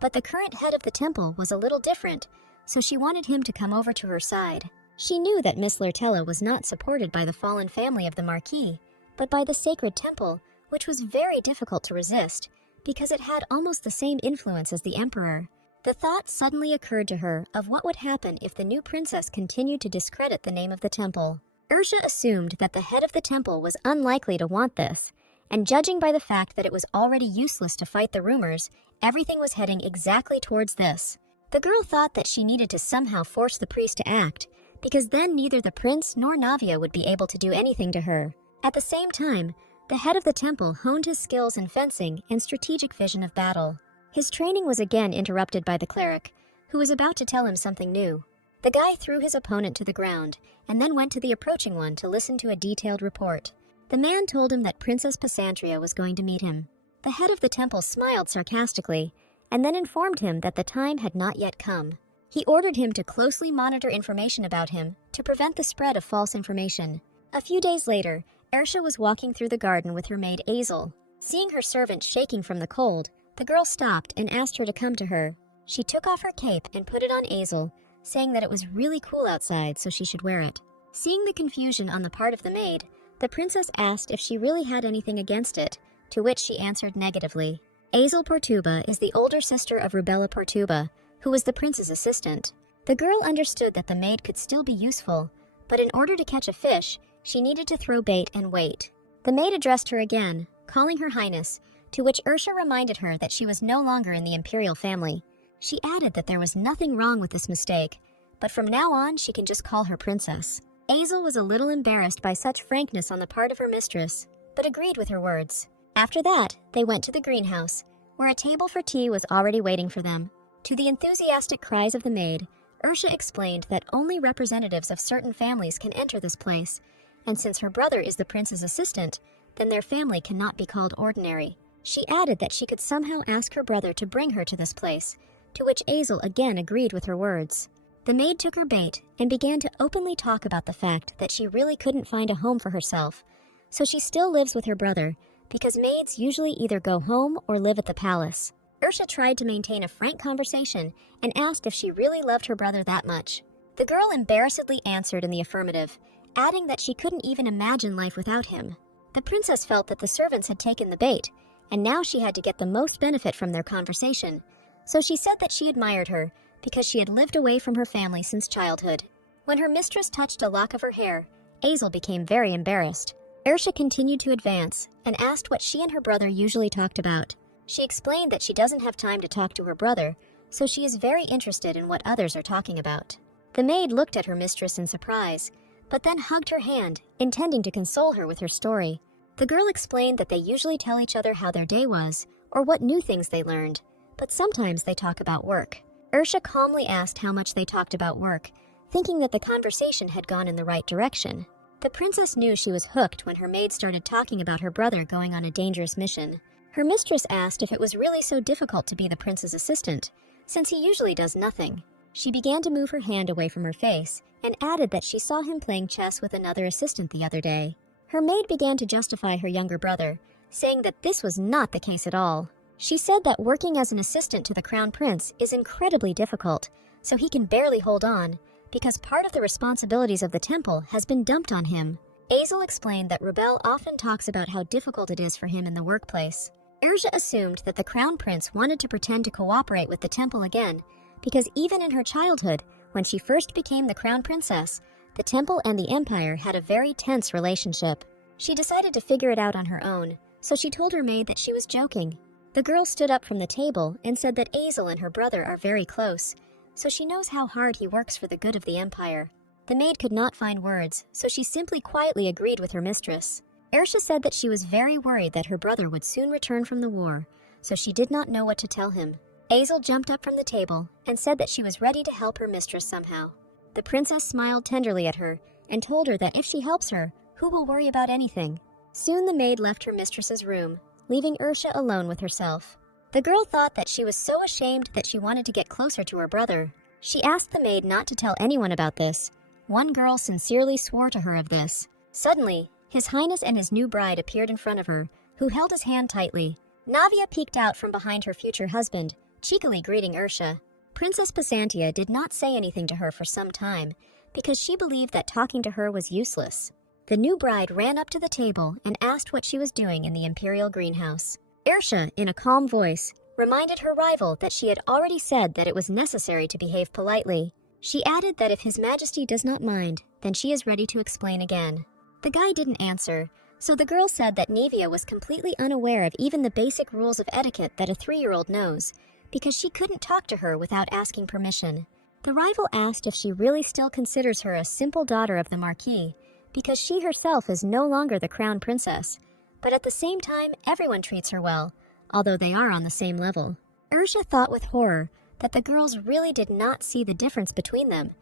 but the current head of the temple was a little different, so she wanted him to come over to her side. She knew that Miss Lurtella was not supported by the fallen family of the Marquis, but by the sacred temple, which was very difficult to resist, because it had almost the same influence as the emperor. The thought suddenly occurred to her of what would happen if the new princess continued to discredit the name of the temple. Ursha assumed that the head of the temple was unlikely to want this, and judging by the fact that it was already useless to fight the rumors, everything was heading exactly towards this. The girl thought that she needed to somehow force the priest to act, because then neither the prince nor Navia would be able to do anything to her. At the same time, the head of the temple honed his skills in fencing and strategic vision of battle. His training was again interrupted by the cleric, who was about to tell him something new. The guy threw his opponent to the ground, and then went to the approaching one to listen to a detailed report. The man told him that Princess Pysandria was going to meet him. The head of the temple smiled sarcastically, and then informed him that the time had not yet come. He ordered him to closely monitor information about him to prevent the spread of false information. A few days later, Ursha was walking through the garden with her maid Azel. Seeing her servant shaking from the cold, the girl stopped and asked her to come to her. She took off her cape and put it on Azel, saying that it was really cool outside so she should wear it. Seeing the confusion on the part of the maid, the princess asked if she really had anything against it, to which she answered negatively. Azel Portuba is the older sister of Rubella Portuba, who was the prince's assistant. The girl understood that the maid could still be useful, but in order to catch a fish, she needed to throw bait and wait. The maid addressed her again, calling her highness, to which Ursha reminded her that she was no longer in the imperial family. She added that there was nothing wrong with this mistake, but from now on she can just call her princess. Azel was a little embarrassed by such frankness on the part of her mistress, but agreed with her words. After that, they went to the greenhouse, where a table for tea was already waiting for them. To the enthusiastic cries of the maid, Ursha explained that only representatives of certain families can enter this place, and since her brother is the prince's assistant, then their family cannot be called ordinary. She added that she could somehow ask her brother to bring her to this place, to which Azel again agreed with her words. The maid took her bait and began to openly talk about the fact that she really couldn't find a home for herself, so she still lives with her brother, because maids usually either go home or live at the palace. Ursha tried to maintain a frank conversation and asked if she really loved her brother that much. The girl embarrassedly answered in the affirmative, adding that she couldn't even imagine life without him. The princess felt that the servants had taken the bait, and now she had to get the most benefit from their conversation, so she said that she admired her because she had lived away from her family since childhood. When her mistress touched a lock of her hair, Azel became very embarrassed. Ursha continued to advance and asked what she and her brother usually talked about. She explained that she doesn't have time to talk to her brother, so she is very interested in what others are talking about. The maid looked at her mistress in surprise, but then hugged her hand, intending to console her with her story. The girl explained that they usually tell each other how their day was, or what new things they learned, but sometimes they talk about work. Ursha calmly asked how much they talked about work, thinking that the conversation had gone in the right direction. The princess knew she was hooked when her maid started talking about her brother going on a dangerous mission. Her mistress asked if it was really so difficult to be the prince's assistant, since he usually does nothing. She began to move her hand away from her face, and added that she saw him playing chess with another assistant the other day. Her maid began to justify her younger brother, saying that this was not the case at all. She said that working as an assistant to the crown prince is incredibly difficult, so he can barely hold on, because part of the responsibilities of the temple has been dumped on him. Azel explained that Rebel often talks about how difficult it is for him in the workplace. Ursha assumed that the crown prince wanted to pretend to cooperate with the temple again, because even in her childhood, when she first became the crown princess, the temple and the empire had a very tense relationship. She decided to figure it out on her own, so she told her maid that she was joking. The girl stood up from the table and said that Azel and her brother are very close, so she knows how hard he works for the good of the empire. The maid could not find words, so she simply quietly agreed with her mistress. Ursha said that she was very worried that her brother would soon return from the war, so she did not know what to tell him. Azel jumped up from the table and said that she was ready to help her mistress somehow. The princess smiled tenderly at her and told her that if she helps her, who will worry about anything? Soon the maid left her mistress's room, leaving Ursha alone with herself. The girl thought that she was so ashamed that she wanted to get closer to her brother. She asked the maid not to tell anyone about this. One girl sincerely swore to her of this. Suddenly, His Highness and his new bride appeared in front of her, who held his hand tightly. Navia peeked out from behind her future husband, cheekily greeting Ursha. Princess Pasantia did not say anything to her for some time, because she believed that talking to her was useless. The new bride ran up to the table and asked what she was doing in the imperial greenhouse. Ursha, in a calm voice, reminded her rival that she had already said that it was necessary to behave politely. She added that if His Majesty does not mind, then she is ready to explain again. The guy didn't answer, so the girl said that Navia was completely unaware of even the basic rules of etiquette that a 3-year-old knows, because she couldn't talk to her without asking permission. The rival asked if she really still considers her a simple daughter of the Marquis, because she herself is no longer the crown princess, but at the same time everyone treats her well, although they are on the same level. Ursha thought with horror that the girls really did not see the difference between them,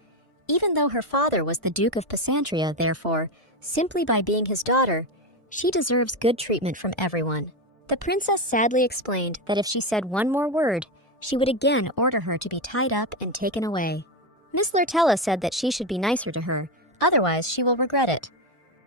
even though her father was the Duke of Pasantria. Therefore, simply by being his daughter, she deserves good treatment from everyone. The princess sadly explained that if she said one more word, she would again order her to be tied up and taken away. Miss Lurtella said that she should be nicer to her, otherwise she will regret it.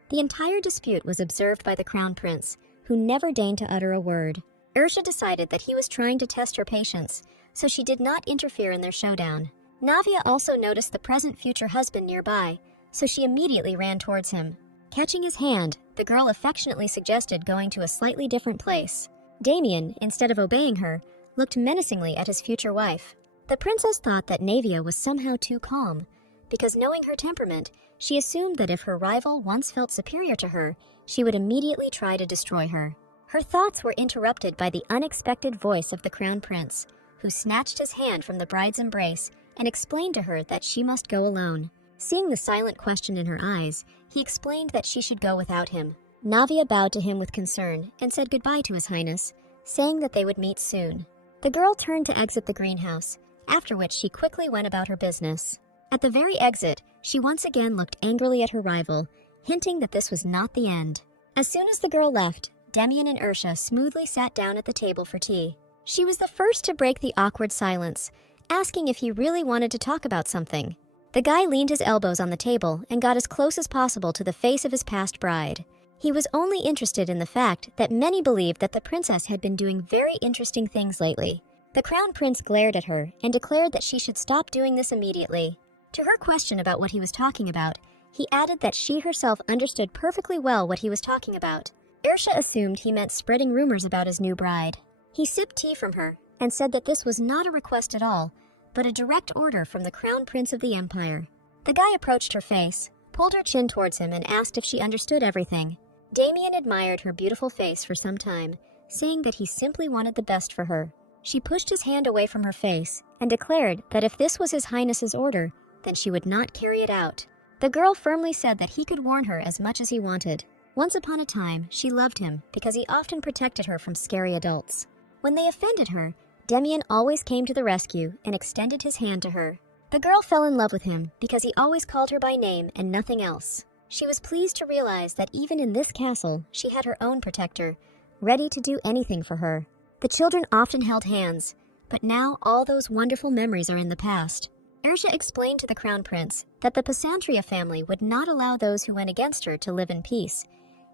The entire dispute was observed by the crown prince, who never deigned to utter a word. Ursha decided that he was trying to test her patience, so she did not interfere in their showdown. Navia also noticed the present-future husband nearby, so she immediately ran towards him. Catching his hand, the girl affectionately suggested going to a slightly different place. Damien, instead of obeying her, looked menacingly at his future wife. The princess thought that Navia was somehow too calm, because knowing her temperament, she assumed that if her rival once felt superior to her, she would immediately try to destroy her. Her thoughts were interrupted by the unexpected voice of the crown prince, who snatched his hand from the bride's embrace and explained to her that she must go alone. Seeing the silent question in her eyes, he explained that she should go without him. Navia bowed to him with concern and said goodbye to His Highness, saying that they would meet soon. The girl turned to exit the greenhouse, after which she quickly went about her business. At the very exit, she once again looked angrily at her rival, hinting that this was not the end. As soon as the girl left, Damien and Ursha smoothly sat down at the table for tea. She was the first to break the awkward silence, asking if he really wanted to talk about something. The guy leaned his elbows on the table and got as close as possible to the face of his past bride. He was only interested in the fact that many believed that the princess had been doing very interesting things lately. The crown prince glared at her and declared that she should stop doing this immediately. To her question about what he was talking about, he added that she herself understood perfectly well what he was talking about. Ursha assumed he meant spreading rumors about his new bride. He sipped tea from her and said that this was not a request at all, but a direct order from the crown prince of the empire. The guy approached her face, pulled her chin towards him, and asked if she understood everything. Damien admired her beautiful face for some time, saying that he simply wanted the best for her. She pushed his hand away from her face and declared that if this was His Highness's order, then she would not carry it out. The girl firmly said that he could warn her as much as he wanted. Once upon a time, she loved him because he often protected her from scary adults. When they offended her, Damien always came to the rescue and extended his hand to her. The girl fell in love with him because he always called her by name and nothing else. She was pleased to realize that even in this castle, she had her own protector, ready to do anything for her. The children often held hands, but now all those wonderful memories are in the past. Ursha explained to the crown prince that the Pasantria family would not allow those who went against her to live in peace,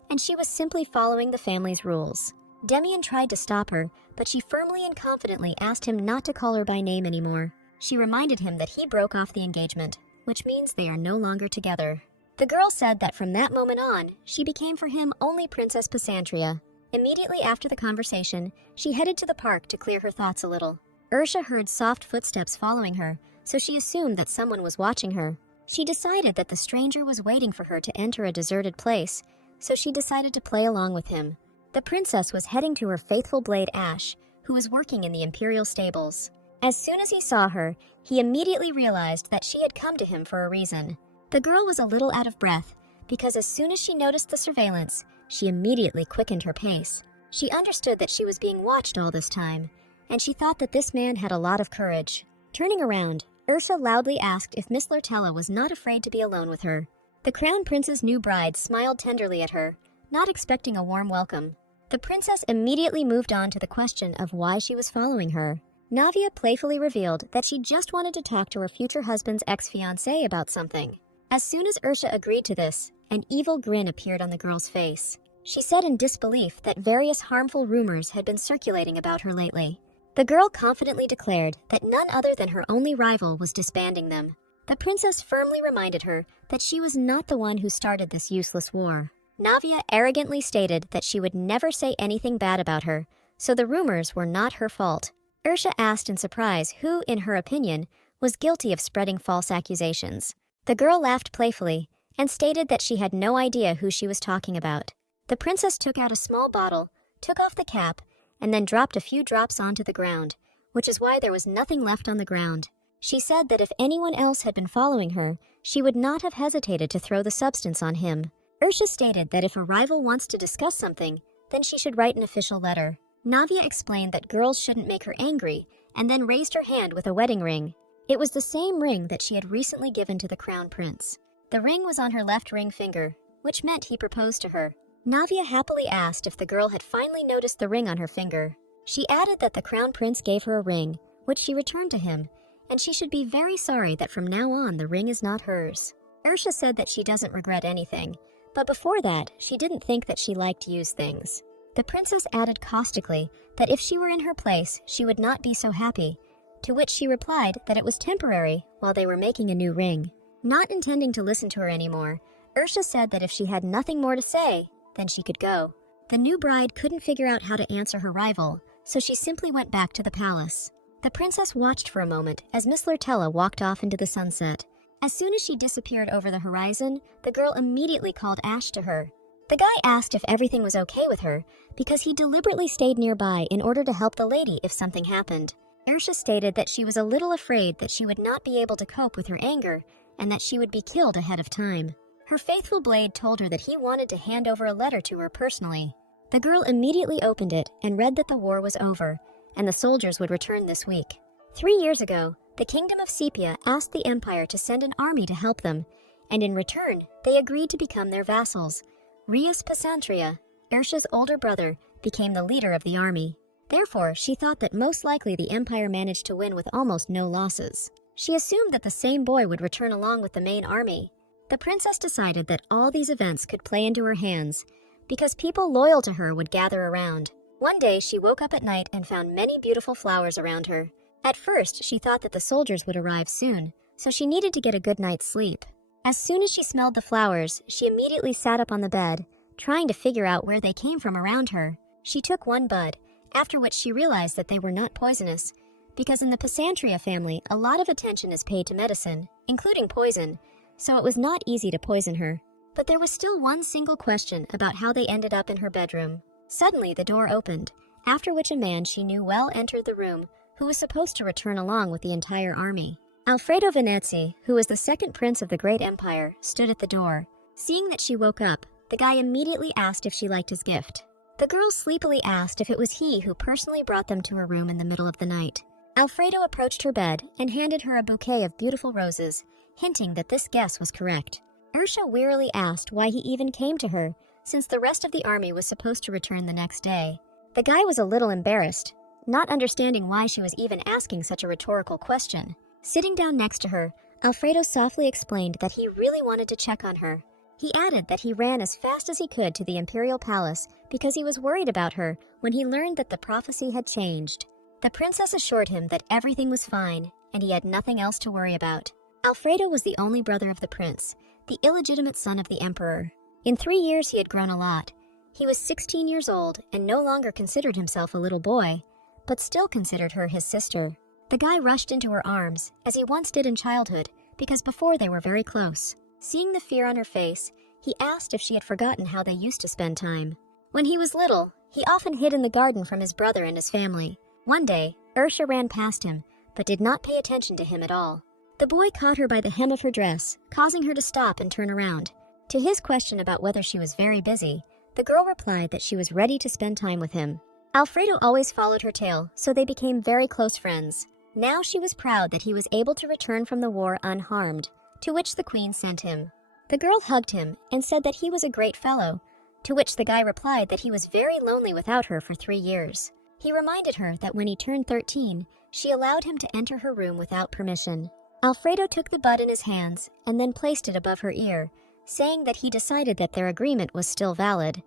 and she was simply following the family's rules. Damien tried to stop her, but she firmly and confidently asked him not to call her by name anymore. She reminded him that he broke off the engagement, which means they are no longer together. The girl said that from that moment on, she became for him only Princess Pasantria. Immediately after the conversation, she headed to the park to clear her thoughts a little. Ursha heard soft footsteps following her, so she assumed that someone was watching her. She decided that the stranger was waiting for her to enter a deserted place, so she decided to play along with him. The princess was heading to her faithful blade Ash, who was working in the imperial stables. As soon as he saw her, he immediately realized that she had come to him for a reason. The girl was a little out of breath, because as soon as she noticed the surveillance, she immediately quickened her pace. She understood that she was being watched all this time, and she thought that this man had a lot of courage. Turning around, Ursha loudly asked if Miss Lortella was not afraid to be alone with her. The crown prince's new bride smiled tenderly at her, not expecting a warm welcome. The princess immediately moved on to the question of why she was following her. Navia playfully revealed that she just wanted to talk to her future husband's ex-fiancé about something. As soon as Ursha agreed to this, an evil grin appeared on the girl's face. She said in disbelief that various harmful rumors had been circulating about her lately. The girl confidently declared that none other than her only rival was disbanding them. The princess firmly reminded her that she was not the one who started this useless war. Navia arrogantly stated that she would never say anything bad about her, so the rumors were not her fault. Ursha asked in surprise who, in her opinion, was guilty of spreading false accusations. The girl laughed playfully and stated that she had no idea who she was talking about. The princess took out a small bottle, took off the cap, and then dropped a few drops onto the ground, which is why there was nothing left on the ground. She said that if anyone else had been following her, she would not have hesitated to throw the substance on him. Ursha stated that if a rival wants to discuss something, then she should write an official letter. Navia explained that girls shouldn't make her angry, and then raised her hand with a wedding ring. It was the same ring that she had recently given to the crown prince. The ring was on her left ring finger, which meant he proposed to her. Navia happily asked if the girl had finally noticed the ring on her finger. She added that the crown prince gave her a ring, which she returned to him, and she should be very sorry that from now on the ring is not hers. Ursha said that she doesn't regret anything, but before that, she didn't think that she liked used things. The princess added caustically that if she were in her place, she would not be so happy, to which she replied that it was temporary while they were making a new ring. Not intending to listen to her anymore, Ursha said that if she had nothing more to say, then she could go. The new bride couldn't figure out how to answer her rival, so she simply went back to the palace. The princess watched for a moment as Miss Lurtella walked off into the sunset. As soon as she disappeared over the horizon, the girl immediately called Ash to her. The guy asked if everything was okay with her because he deliberately stayed nearby in order to help the lady if something happened. Ursha stated that she was a little afraid that she would not be able to cope with her anger and that she would be killed ahead of time. Her faithful blade told her that he wanted to hand over a letter to her personally. The girl immediately opened it and read that the war was over and the soldiers would return this week. 3 years ago, the kingdom of Sepia asked the empire to send an army to help them, and in return, they agreed to become their vassals. Rias Pasantria, Ursha's older brother, became the leader of the army. Therefore, she thought that most likely the empire managed to win with almost no losses. She assumed that the same boy would return along with the main army. The princess decided that all these events could play into her hands, because people loyal to her would gather around. One day, she woke up at night and found many beautiful flowers around her. At first, she thought that the soldiers would arrive soon, so she needed to get a good night's sleep. As soon as she smelled the flowers, she immediately sat up on the bed, trying to figure out where they came from around her. She took one bud, after which she realized that they were not poisonous, because in the Pasantria family, a lot of attention is paid to medicine, including poison, so it was not easy to poison her. But there was still one single question about how they ended up in her bedroom. Suddenly, the door opened, after which a man she knew well entered the room, who was supposed to return along with the entire army. Alfredo Venezzi, who was the second prince of the great empire, stood at the door. Seeing that she woke up, the guy immediately asked if she liked his gift. The girl sleepily asked if it was he who personally brought them to her room in the middle of the night. Alfredo approached her bed and handed her a bouquet of beautiful roses, hinting that this guess was correct. Ursha wearily asked why he even came to her, since the rest of the army was supposed to return the next day. The guy was a little embarrassed, not understanding why she was even asking such a rhetorical question. Sitting down next to her, Alfredo softly explained that he really wanted to check on her. He added that he ran as fast as he could to the imperial palace because he was worried about her when he learned that the prophecy had changed. The princess assured him that everything was fine and he had nothing else to worry about. Alfredo was the only brother of the prince, the illegitimate son of the emperor. In 3 years he had grown a lot. He was 16 years old and no longer considered himself a little boy, but still considered her his sister. The guy rushed into her arms, as he once did in childhood, because before they were very close. Seeing the fear on her face, he asked if she had forgotten how they used to spend time. When he was little, he often hid in the garden from his brother and his family. One day, Ursha ran past him, but did not pay attention to him at all. The boy caught her by the hem of her dress, causing her to stop and turn around. To his question about whether she was very busy, the girl replied that she was ready to spend time with him. Alfredo always followed her tail, so they became very close friends. Now she was proud that he was able to return from the war unharmed, to which the queen sent him. The girl hugged him and said that he was a great fellow, to which the guy replied that he was very lonely without her for 3 years. He reminded her that when he turned 13, she allowed him to enter her room without permission. Alfredo took the bud in his hands and then placed it above her ear, saying that he decided that their agreement was still valid,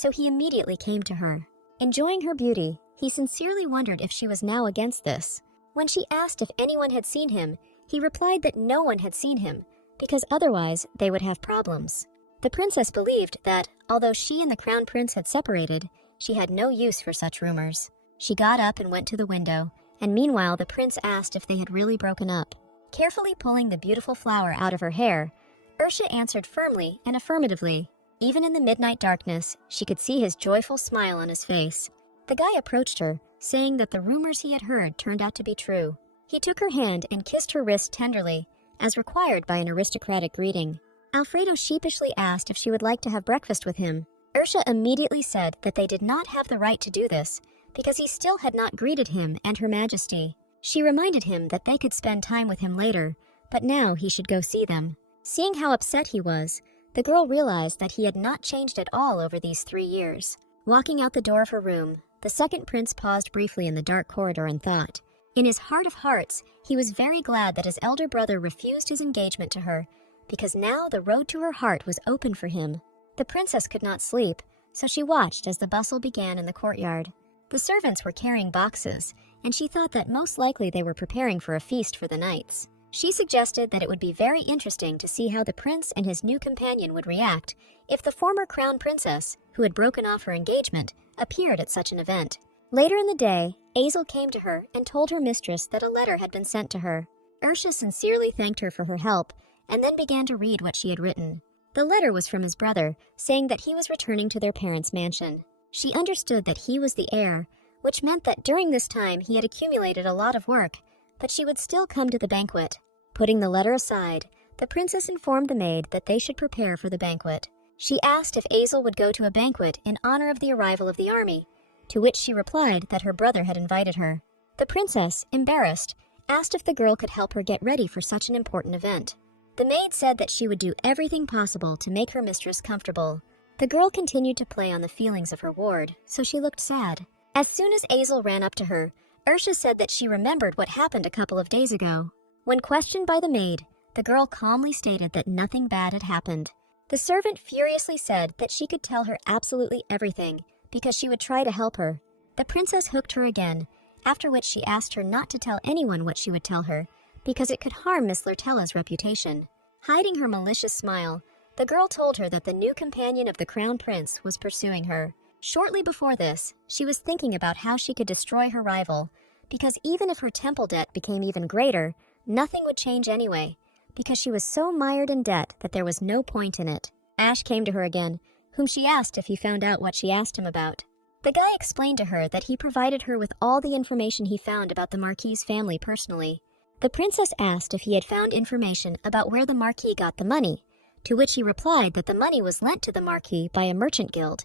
so he immediately came to her. Enjoying her beauty, he sincerely wondered if she was now against this. When she asked if anyone had seen him, he replied that no one had seen him, because otherwise they would have problems. The princess believed that, although she and the crown prince had separated, she had no use for such rumors. She got up and went to the window, and meanwhile the prince asked if they had really broken up. Carefully pulling the beautiful flower out of her hair, Ursha answered firmly and affirmatively. Even in the midnight darkness, she could see his joyful smile on his face. The guy approached her, saying that the rumors he had heard turned out to be true. He took her hand and kissed her wrist tenderly, as required by an aristocratic greeting. Alfredo sheepishly asked if she would like to have breakfast with him. Ursha immediately said that they did not have the right to do this, because he still had not greeted him and Her Majesty. She reminded him that they could spend time with him later, but now he should go see them. Seeing how upset he was, the girl realized that he had not changed at all over these 3 years. Walking out the door of her room, the second prince paused briefly in the dark corridor and thought. In his heart of hearts, he was very glad that his elder brother refused his engagement to her, because now the road to her heart was open for him. The princess could not sleep, so she watched as the bustle began in the courtyard. The servants were carrying boxes, and she thought that most likely they were preparing for a feast for the knights. She suggested that it would be very interesting to see how the prince and his new companion would react if the former crown princess, who had broken off her engagement, appeared at such an event. Later in the day, Azel came to her and told her mistress that a letter had been sent to her. Ursha sincerely thanked her for her help, and then began to read what she had written. The letter was from his brother, saying that he was returning to their parents' mansion. She understood that he was the heir, which meant that during this time he had accumulated a lot of work, but she would still come to the banquet. Putting the letter aside, the princess informed the maid that they should prepare for the banquet. She asked if Azel would go to a banquet in honor of the arrival of the army, to which she replied that her brother had invited her. The princess, embarrassed, asked if the girl could help her get ready for such an important event. The maid said that she would do everything possible to make her mistress comfortable. The girl continued to play on the feelings of her ward, so she looked sad. As soon as Azel ran up to her, Ursha said that she remembered what happened a couple of days ago. When questioned by the maid, the girl calmly stated that nothing bad had happened. The servant furiously said that she could tell her absolutely everything, because she would try to help her. The princess hooked her again, after which she asked her not to tell anyone what she would tell her, because it could harm Miss Lurtella's reputation. Hiding her malicious smile, the girl told her that the new companion of the crown prince was pursuing her. Shortly before this, she was thinking about how she could destroy her rival, because even if her temple debt became even greater, nothing would change anyway, because she was so mired in debt that there was no point in it. Ash came to her again, whom she asked if he found out what she asked him about. The guy explained to her that he provided her with all the information he found about the Marquis's family personally. The princess asked if he had found information about where the Marquis got the money, to which he replied that the money was lent to the Marquis by a merchant guild,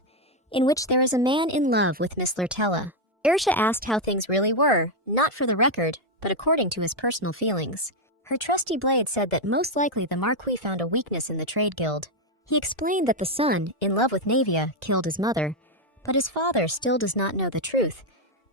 in which there is a man in love with Miss Lurtella. Ursha asked how things really were, not for the record, but according to his personal feelings. Her trusty blade said that most likely the Marquis found a weakness in the trade guild. He explained that the son, in love with Navia, killed his mother, but his father still does not know the truth,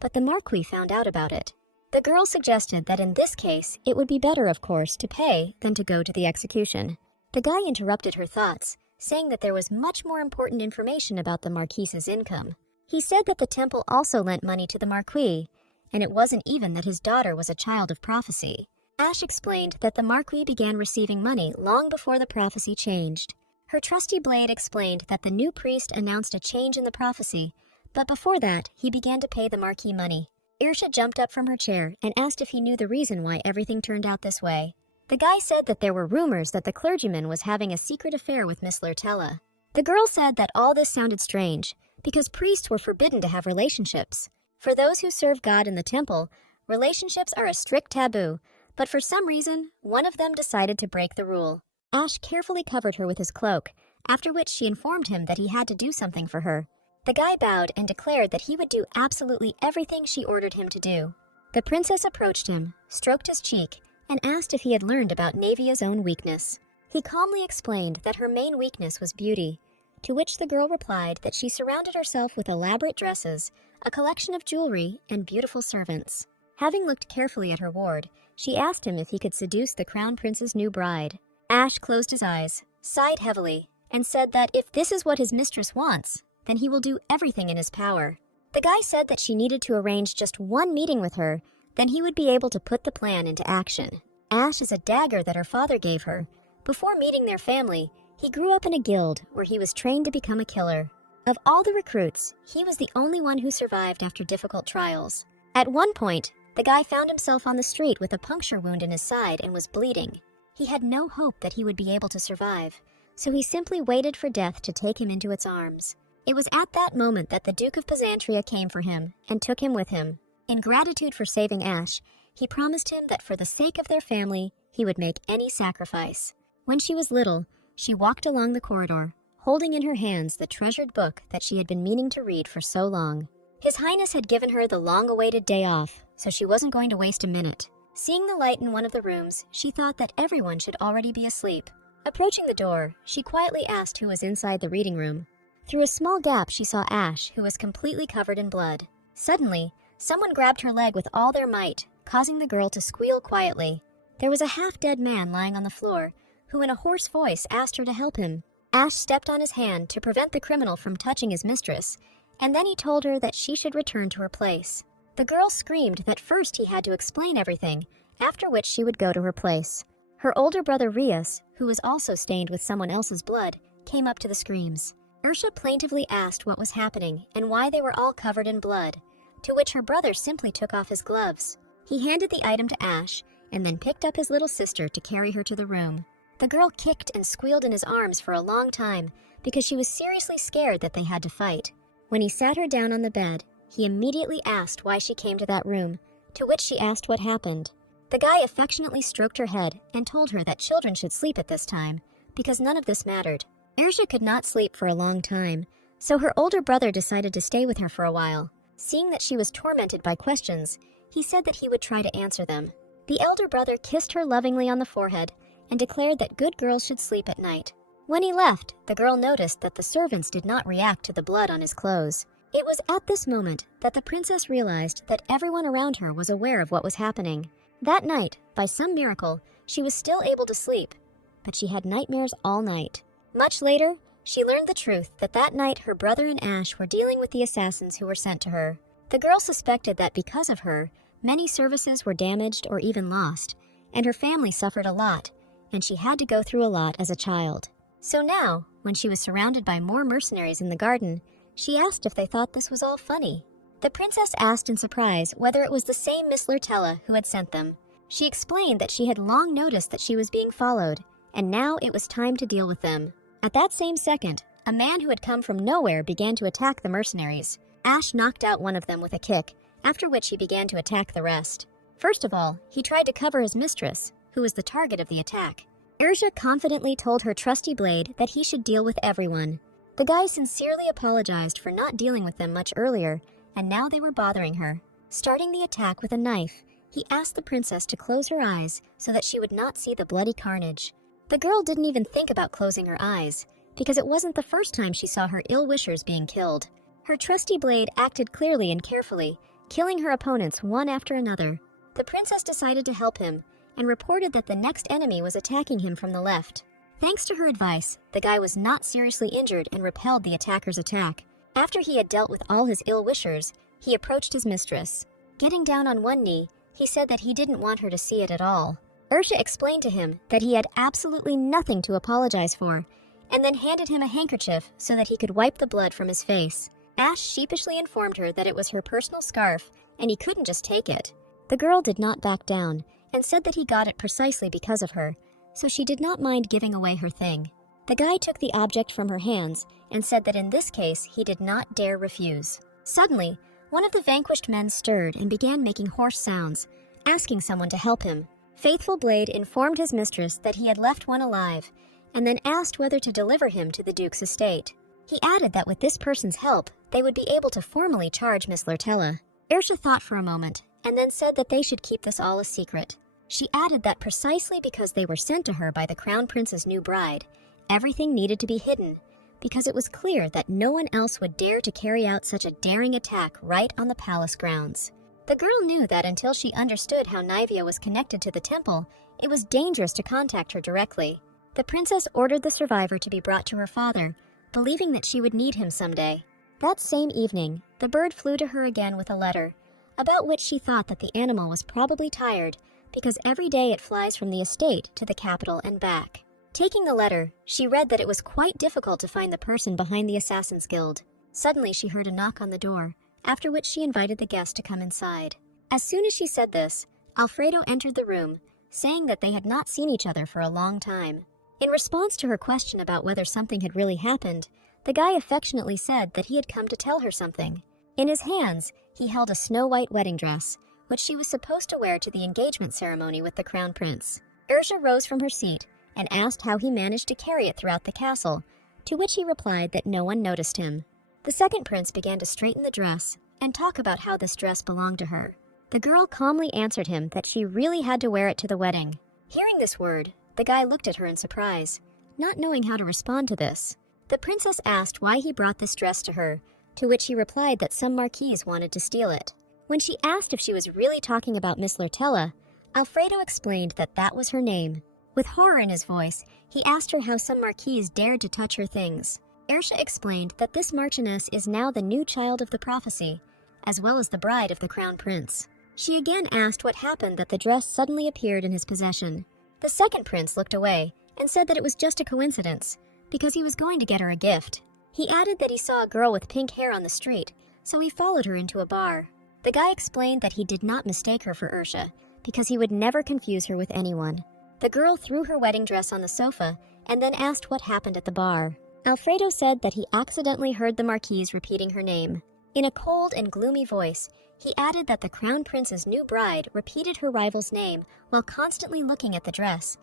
but the Marquis found out about it. The girl suggested that in this case, it would be better, of course, to pay than to go to the execution. The guy interrupted her thoughts, saying that there was much more important information about the Marquis's income. He said that the temple also lent money to the Marquis, and it wasn't even that his daughter was a child of prophecy. Ash explained that the Marquis began receiving money long before the prophecy changed. Her trusty blade explained that the new priest announced a change in the prophecy, but before that, he began to pay the Marquis money. Ursha jumped up from her chair and asked if he knew the reason why everything turned out this way. The guy said that there were rumors that the clergyman was having a secret affair with Miss Lurtella. The girl said that all this sounded strange, because priests were forbidden to have relationships. For those who serve God in the temple, relationships are a strict taboo, but for some reason, one of them decided to break the rule. Ash carefully covered her with his cloak, after which she informed him that he had to do something for her. The guy bowed and declared that he would do absolutely everything she ordered him to do. The princess approached him, stroked his cheek, and asked if he had learned about Navia's own weakness. He calmly explained that her main weakness was beauty, to which the girl replied that she surrounded herself with elaborate dresses, a collection of jewelry, and beautiful servants. Having looked carefully at her ward, she asked him if he could seduce the crown prince's new bride. Ash closed his eyes, sighed heavily, and said that if this is what his mistress wants, then he will do everything in his power. The guy said that she needed to arrange just one meeting with her, then he would be able to put the plan into action. Ash is a dagger that her father gave her. Before meeting their family, he grew up in a guild where he was trained to become a killer. Of all the recruits, he was the only one who survived after difficult trials. At one point, the guy found himself on the street with a puncture wound in his side and was bleeding. He had no hope that he would be able to survive, so he simply waited for death to take him into its arms. It was at that moment that the Duke of Pysantria came for him and took him with him. In gratitude for saving Ash, he promised him that for the sake of their family, he would make any sacrifice. When she was little, she walked along the corridor, holding in her hands the treasured book that she had been meaning to read for so long. His Highness had given her the long-awaited day off, so she wasn't going to waste a minute. Seeing the light in one of the rooms, she thought that everyone should already be asleep. Approaching the door, she quietly asked who was inside the reading room. Through a small gap, she saw Ash, who was completely covered in blood. Suddenly, someone grabbed her leg with all their might, causing the girl to squeal quietly. There was a half-dead man lying on the floor, who in a hoarse voice asked her to help him. Ash stepped on his hand to prevent the criminal from touching his mistress, and then he told her that she should return to her place. The girl screamed that first he had to explain everything, after which she would go to her place. Her older brother Rias, who was also stained with someone else's blood, came up to the screams. Ursha plaintively asked what was happening and why they were all covered in blood, to which her brother simply took off his gloves. He handed the item to Ash, and then picked up his little sister to carry her to the room. The girl kicked and squealed in his arms for a long time because she was seriously scared that they had to fight. When he sat her down on the bed, he immediately asked why she came to that room, to which she asked what happened. The guy affectionately stroked her head and told her that children should sleep at this time, because none of this mattered. Ursha could not sleep for a long time, so her older brother decided to stay with her for a while. Seeing that she was tormented by questions, he said that he would try to answer them. The elder brother kissed her lovingly on the forehead and declared that good girls should sleep at night. When he left, the girl noticed that the servants did not react to the blood on his clothes. It was at this moment that the princess realized that everyone around her was aware of what was happening. That night, by some miracle, she was still able to sleep, but she had nightmares all night. Much later, she learned the truth that night her brother and Ash were dealing with the assassins who were sent to her. The girl suspected that because of her, many services were damaged or even lost, and her family suffered a lot, and she had to go through a lot as a child. So now, when she was surrounded by more mercenaries in the garden, she asked if they thought this was all funny. The princess asked in surprise whether it was the same Miss Lurtella who had sent them. She explained that she had long noticed that she was being followed, and now it was time to deal with them. At that same second, a man who had come from nowhere began to attack the mercenaries. Ash knocked out one of them with a kick, after which he began to attack the rest. First of all, he tried to cover his mistress, who was the target of the attack. Ursha confidently told her trusty blade that he should deal with everyone. The guy sincerely apologized for not dealing with them much earlier, and now they were bothering her. Starting the attack with a knife, he asked the princess to close her eyes so that she would not see the bloody carnage. The girl didn't even think about closing her eyes, because it wasn't the first time she saw her ill-wishers being killed. Her trusty blade acted clearly and carefully, killing her opponents one after another. The princess decided to help him, and reported that the next enemy was attacking him from the left. Thanks to her advice, the guy was not seriously injured and repelled the attacker's attack. After he had dealt with all his ill-wishers, he approached his mistress. Getting down on one knee, he said that he didn't want her to see it at all. Ursha explained to him that he had absolutely nothing to apologize for, and then handed him a handkerchief so that he could wipe the blood from his face. Ash sheepishly informed her that it was her personal scarf, and he couldn't just take it. The girl did not back down, and said that he got it precisely because of her, so she did not mind giving away her thing. The guy took the object from her hands and said that in this case he did not dare refuse. Suddenly, one of the vanquished men stirred and began making hoarse sounds, asking someone to help him. Faithful Blade informed his mistress that he had left one alive, and then asked whether to deliver him to the Duke's estate. He added that with this person's help, they would be able to formally charge Miss Lurtella. Ursha thought for a moment, and then said that they should keep this all a secret. She added that precisely because they were sent to her by the Crown Prince's new bride, everything needed to be hidden, because it was clear that no one else would dare to carry out such a daring attack right on the palace grounds. The girl knew that until she understood how Nivea was connected to the temple, it was dangerous to contact her directly. The princess ordered the survivor to be brought to her father, believing that she would need him someday. That same evening, the bird flew to her again with a letter, about which she thought that the animal was probably tired because every day it flies from the estate to the capital and back. Taking the letter, she read that it was quite difficult to find the person behind the Assassin's Guild. Suddenly she heard a knock on the door, after which she invited the guest to come inside. As soon as she said this, Alfredo entered the room, saying that they had not seen each other for a long time. In response to her question about whether something had really happened, the guy affectionately said that he had come to tell her something. In his hands, he held a snow-white wedding dress, which she was supposed to wear to the engagement ceremony with the crown prince. Ursula rose from her seat and asked how he managed to carry it throughout the castle, to which he replied that no one noticed him. The second prince began to straighten the dress and talk about how this dress belonged to her. The girl calmly answered him that she really had to wear it to the wedding. Hearing this word, the guy looked at her in surprise, not knowing how to respond to this. The princess asked why he brought this dress to her, to which he replied that some marquise wanted to steal it. When she asked if she was really talking about Miss Lortella, Alfredo explained that that was her name. With horror in his voice, he asked her how some marquise dared to touch her things. Ursula explained that this marchioness is now the new child of the prophecy, as well as the bride of the crown prince. She again asked what happened that the dress suddenly appeared in his possession. The second prince looked away and said that it was just a coincidence, because he was going to get her a gift. He added that he saw a girl with pink hair on the street, so he followed her into a bar. The guy explained that he did not mistake her for Ursula, because he would never confuse her with anyone. The girl threw her wedding dress on the sofa and then asked what happened at the bar. Alfredo said that he accidentally heard the marquise repeating her name. In a cold and gloomy voice, he added that the crown prince's new bride repeated her rival's name while constantly looking at the dress,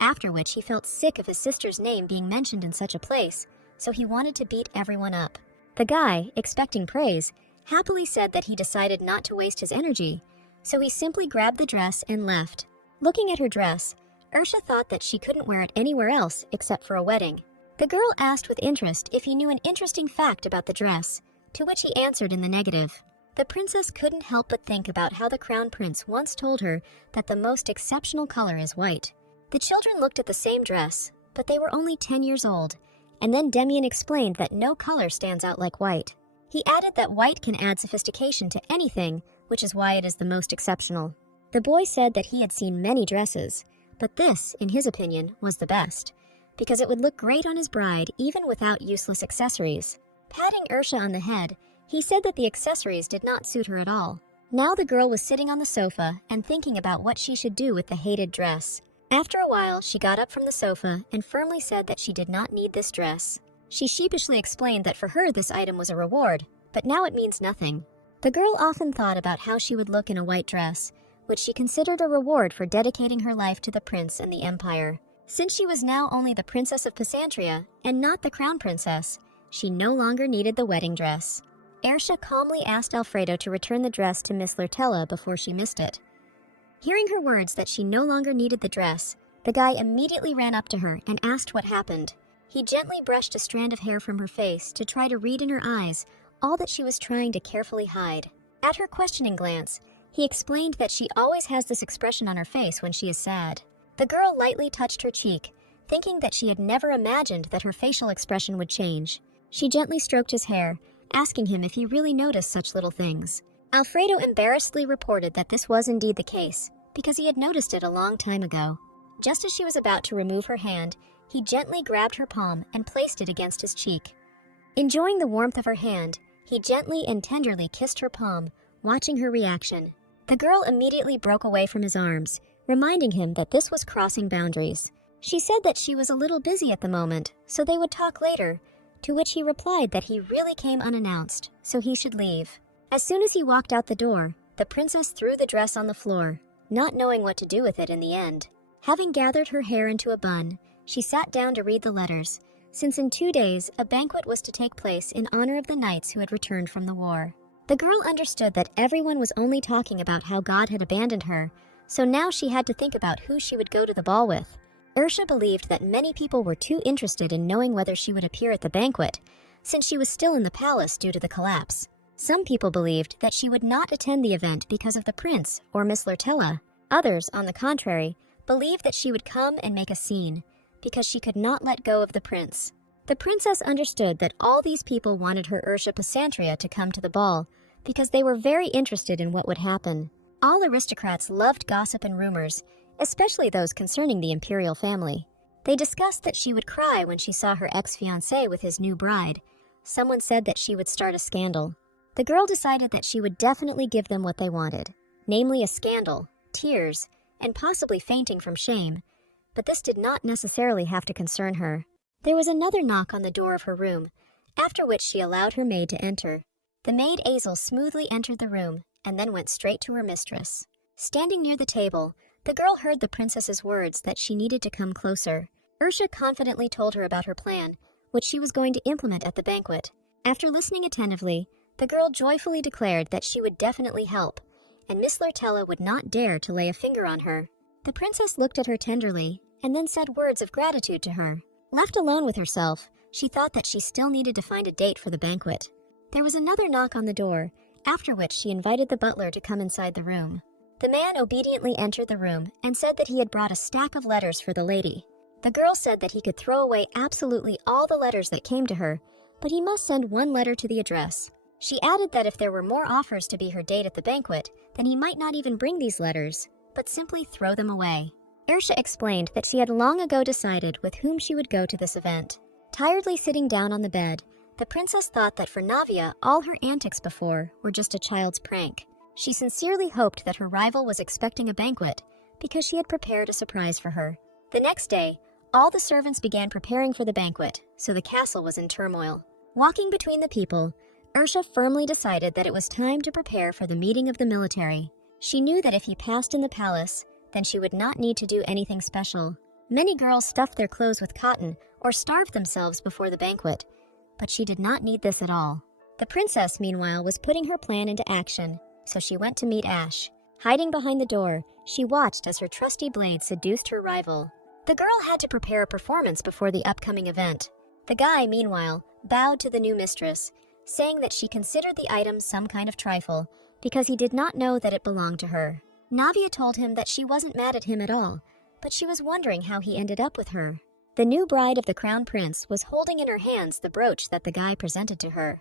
after which he felt sick of his sister's name being mentioned in such a place, so he wanted to beat everyone up. The guy, expecting praise, happily said that he decided not to waste his energy, so he simply grabbed the dress and left. Looking at her dress, Ursula thought that she couldn't wear it anywhere else except for a wedding. The girl asked with interest if he knew an interesting fact about the dress, to which he answered in the negative. The princess couldn't help but think about how the crown prince once told her that the most exceptional color is white. The children looked at the same dress, but they were only 10 years old, and then Demian explained that no color stands out like white. He added that white can add sophistication to anything, which is why it is the most exceptional. The boy said that he had seen many dresses, but this, in his opinion, was the best, because it would look great on his bride even without useless accessories. Patting Ursula on the head, he said that the accessories did not suit her at all. Now the girl was sitting on the sofa and thinking about what she should do with the hated dress. After a while, she got up from the sofa and firmly said that she did not need this dress. She sheepishly explained that for her this item was a reward, but now it means nothing. The girl often thought about how she would look in a white dress, which she considered a reward for dedicating her life to the prince and the empire. Since she was now only the princess of Pysantria and not the crown princess, she no longer needed the wedding dress. Ursula calmly asked Alfredo to return the dress to Miss Lortella before she missed it. Hearing her words that she no longer needed the dress, the guy immediately ran up to her and asked what happened. He gently brushed a strand of hair from her face to try to read in her eyes all that she was trying to carefully hide. At her questioning glance, he explained that she always has this expression on her face when she is sad. The girl lightly touched her cheek, thinking that she had never imagined that her facial expression would change. She gently stroked his hair, asking him if he really noticed such little things. Alfredo embarrassedly reported that this was indeed the case, because he had noticed it a long time ago. Just as she was about to remove her hand, he gently grabbed her palm and placed it against his cheek. Enjoying the warmth of her hand, he gently and tenderly kissed her palm, watching her reaction. The girl immediately broke away from his arms, reminding him that this was crossing boundaries. She said that she was a little busy at the moment, so they would talk later, to which he replied that he really came unannounced, so he should leave. As soon as he walked out the door, the princess threw the dress on the floor, not knowing what to do with it in the end. Having gathered her hair into a bun, she sat down to read the letters, since in 2 days a banquet was to take place in honor of the knights who had returned from the war. The girl understood that everyone was only talking about how God had abandoned her, so now she had to think about who she would go to the ball with. Ursula believed that many people were too interested in knowing whether she would appear at the banquet, since she was still in the palace due to the collapse. Some people believed that she would not attend the event because of the prince or Miss Lortella. Others, on the contrary, believed that she would come and make a scene, because she could not let go of the prince. The princess understood that all these people wanted her Ursha Pasantria to come to the ball because they were very interested in what would happen. All aristocrats loved gossip and rumors, especially those concerning the imperial family. They discussed that she would cry when she saw her ex-fiancé with his new bride. Someone said that she would start a scandal. The girl decided that she would definitely give them what they wanted, namely a scandal, tears, and possibly fainting from shame. But this did not necessarily have to concern her. There was another knock on the door of her room, after which she allowed her maid to enter. The maid Azel smoothly entered the room and then went straight to her mistress. Standing near the table, the girl heard the princess's words that she needed to come closer. Ursha confidently told her about her plan, which she was going to implement at the banquet. After listening attentively, the girl joyfully declared that she would definitely help, and Miss Lortella would not dare to lay a finger on her. The princess looked at her tenderly and then said words of gratitude to her. Left alone with herself, she thought that she still needed to find a date for the banquet. There was another knock on the door, after which she invited the butler to come inside the room. The man obediently entered the room and said that he had brought a stack of letters for the lady. The girl said that he could throw away absolutely all the letters that came to her, but he must send one letter to the address. She added that if there were more offers to be her date at the banquet, then he might not even bring these letters, but simply throw them away. Ursha explained that she had long ago decided with whom she would go to this event. Tiredly sitting down on the bed, the princess thought that for Navia, all her antics before were just a child's prank. She sincerely hoped that her rival was expecting a banquet, because she had prepared a surprise for her. The next day, all the servants began preparing for the banquet, so the castle was in turmoil. Walking between the people, Ursha firmly decided that it was time to prepare for the meeting of the military. She knew that if he passed in the palace, then she would not need to do anything special. Many girls stuffed their clothes with cotton or starved themselves before the banquet, but she did not need this at all. The princess, meanwhile, was putting her plan into action, so she went to meet Ash. Hiding behind the door, she watched as her trusty blade seduced her rival. The girl had to prepare a performance before the upcoming event. The guy, meanwhile, bowed to the new mistress, saying that she considered the item some kind of trifle because he did not know that it belonged to her. Navia told him that she wasn't mad at him at all, but she was wondering how he ended up with her. The new bride of the crown prince was holding in her hands the brooch that the guy presented to her.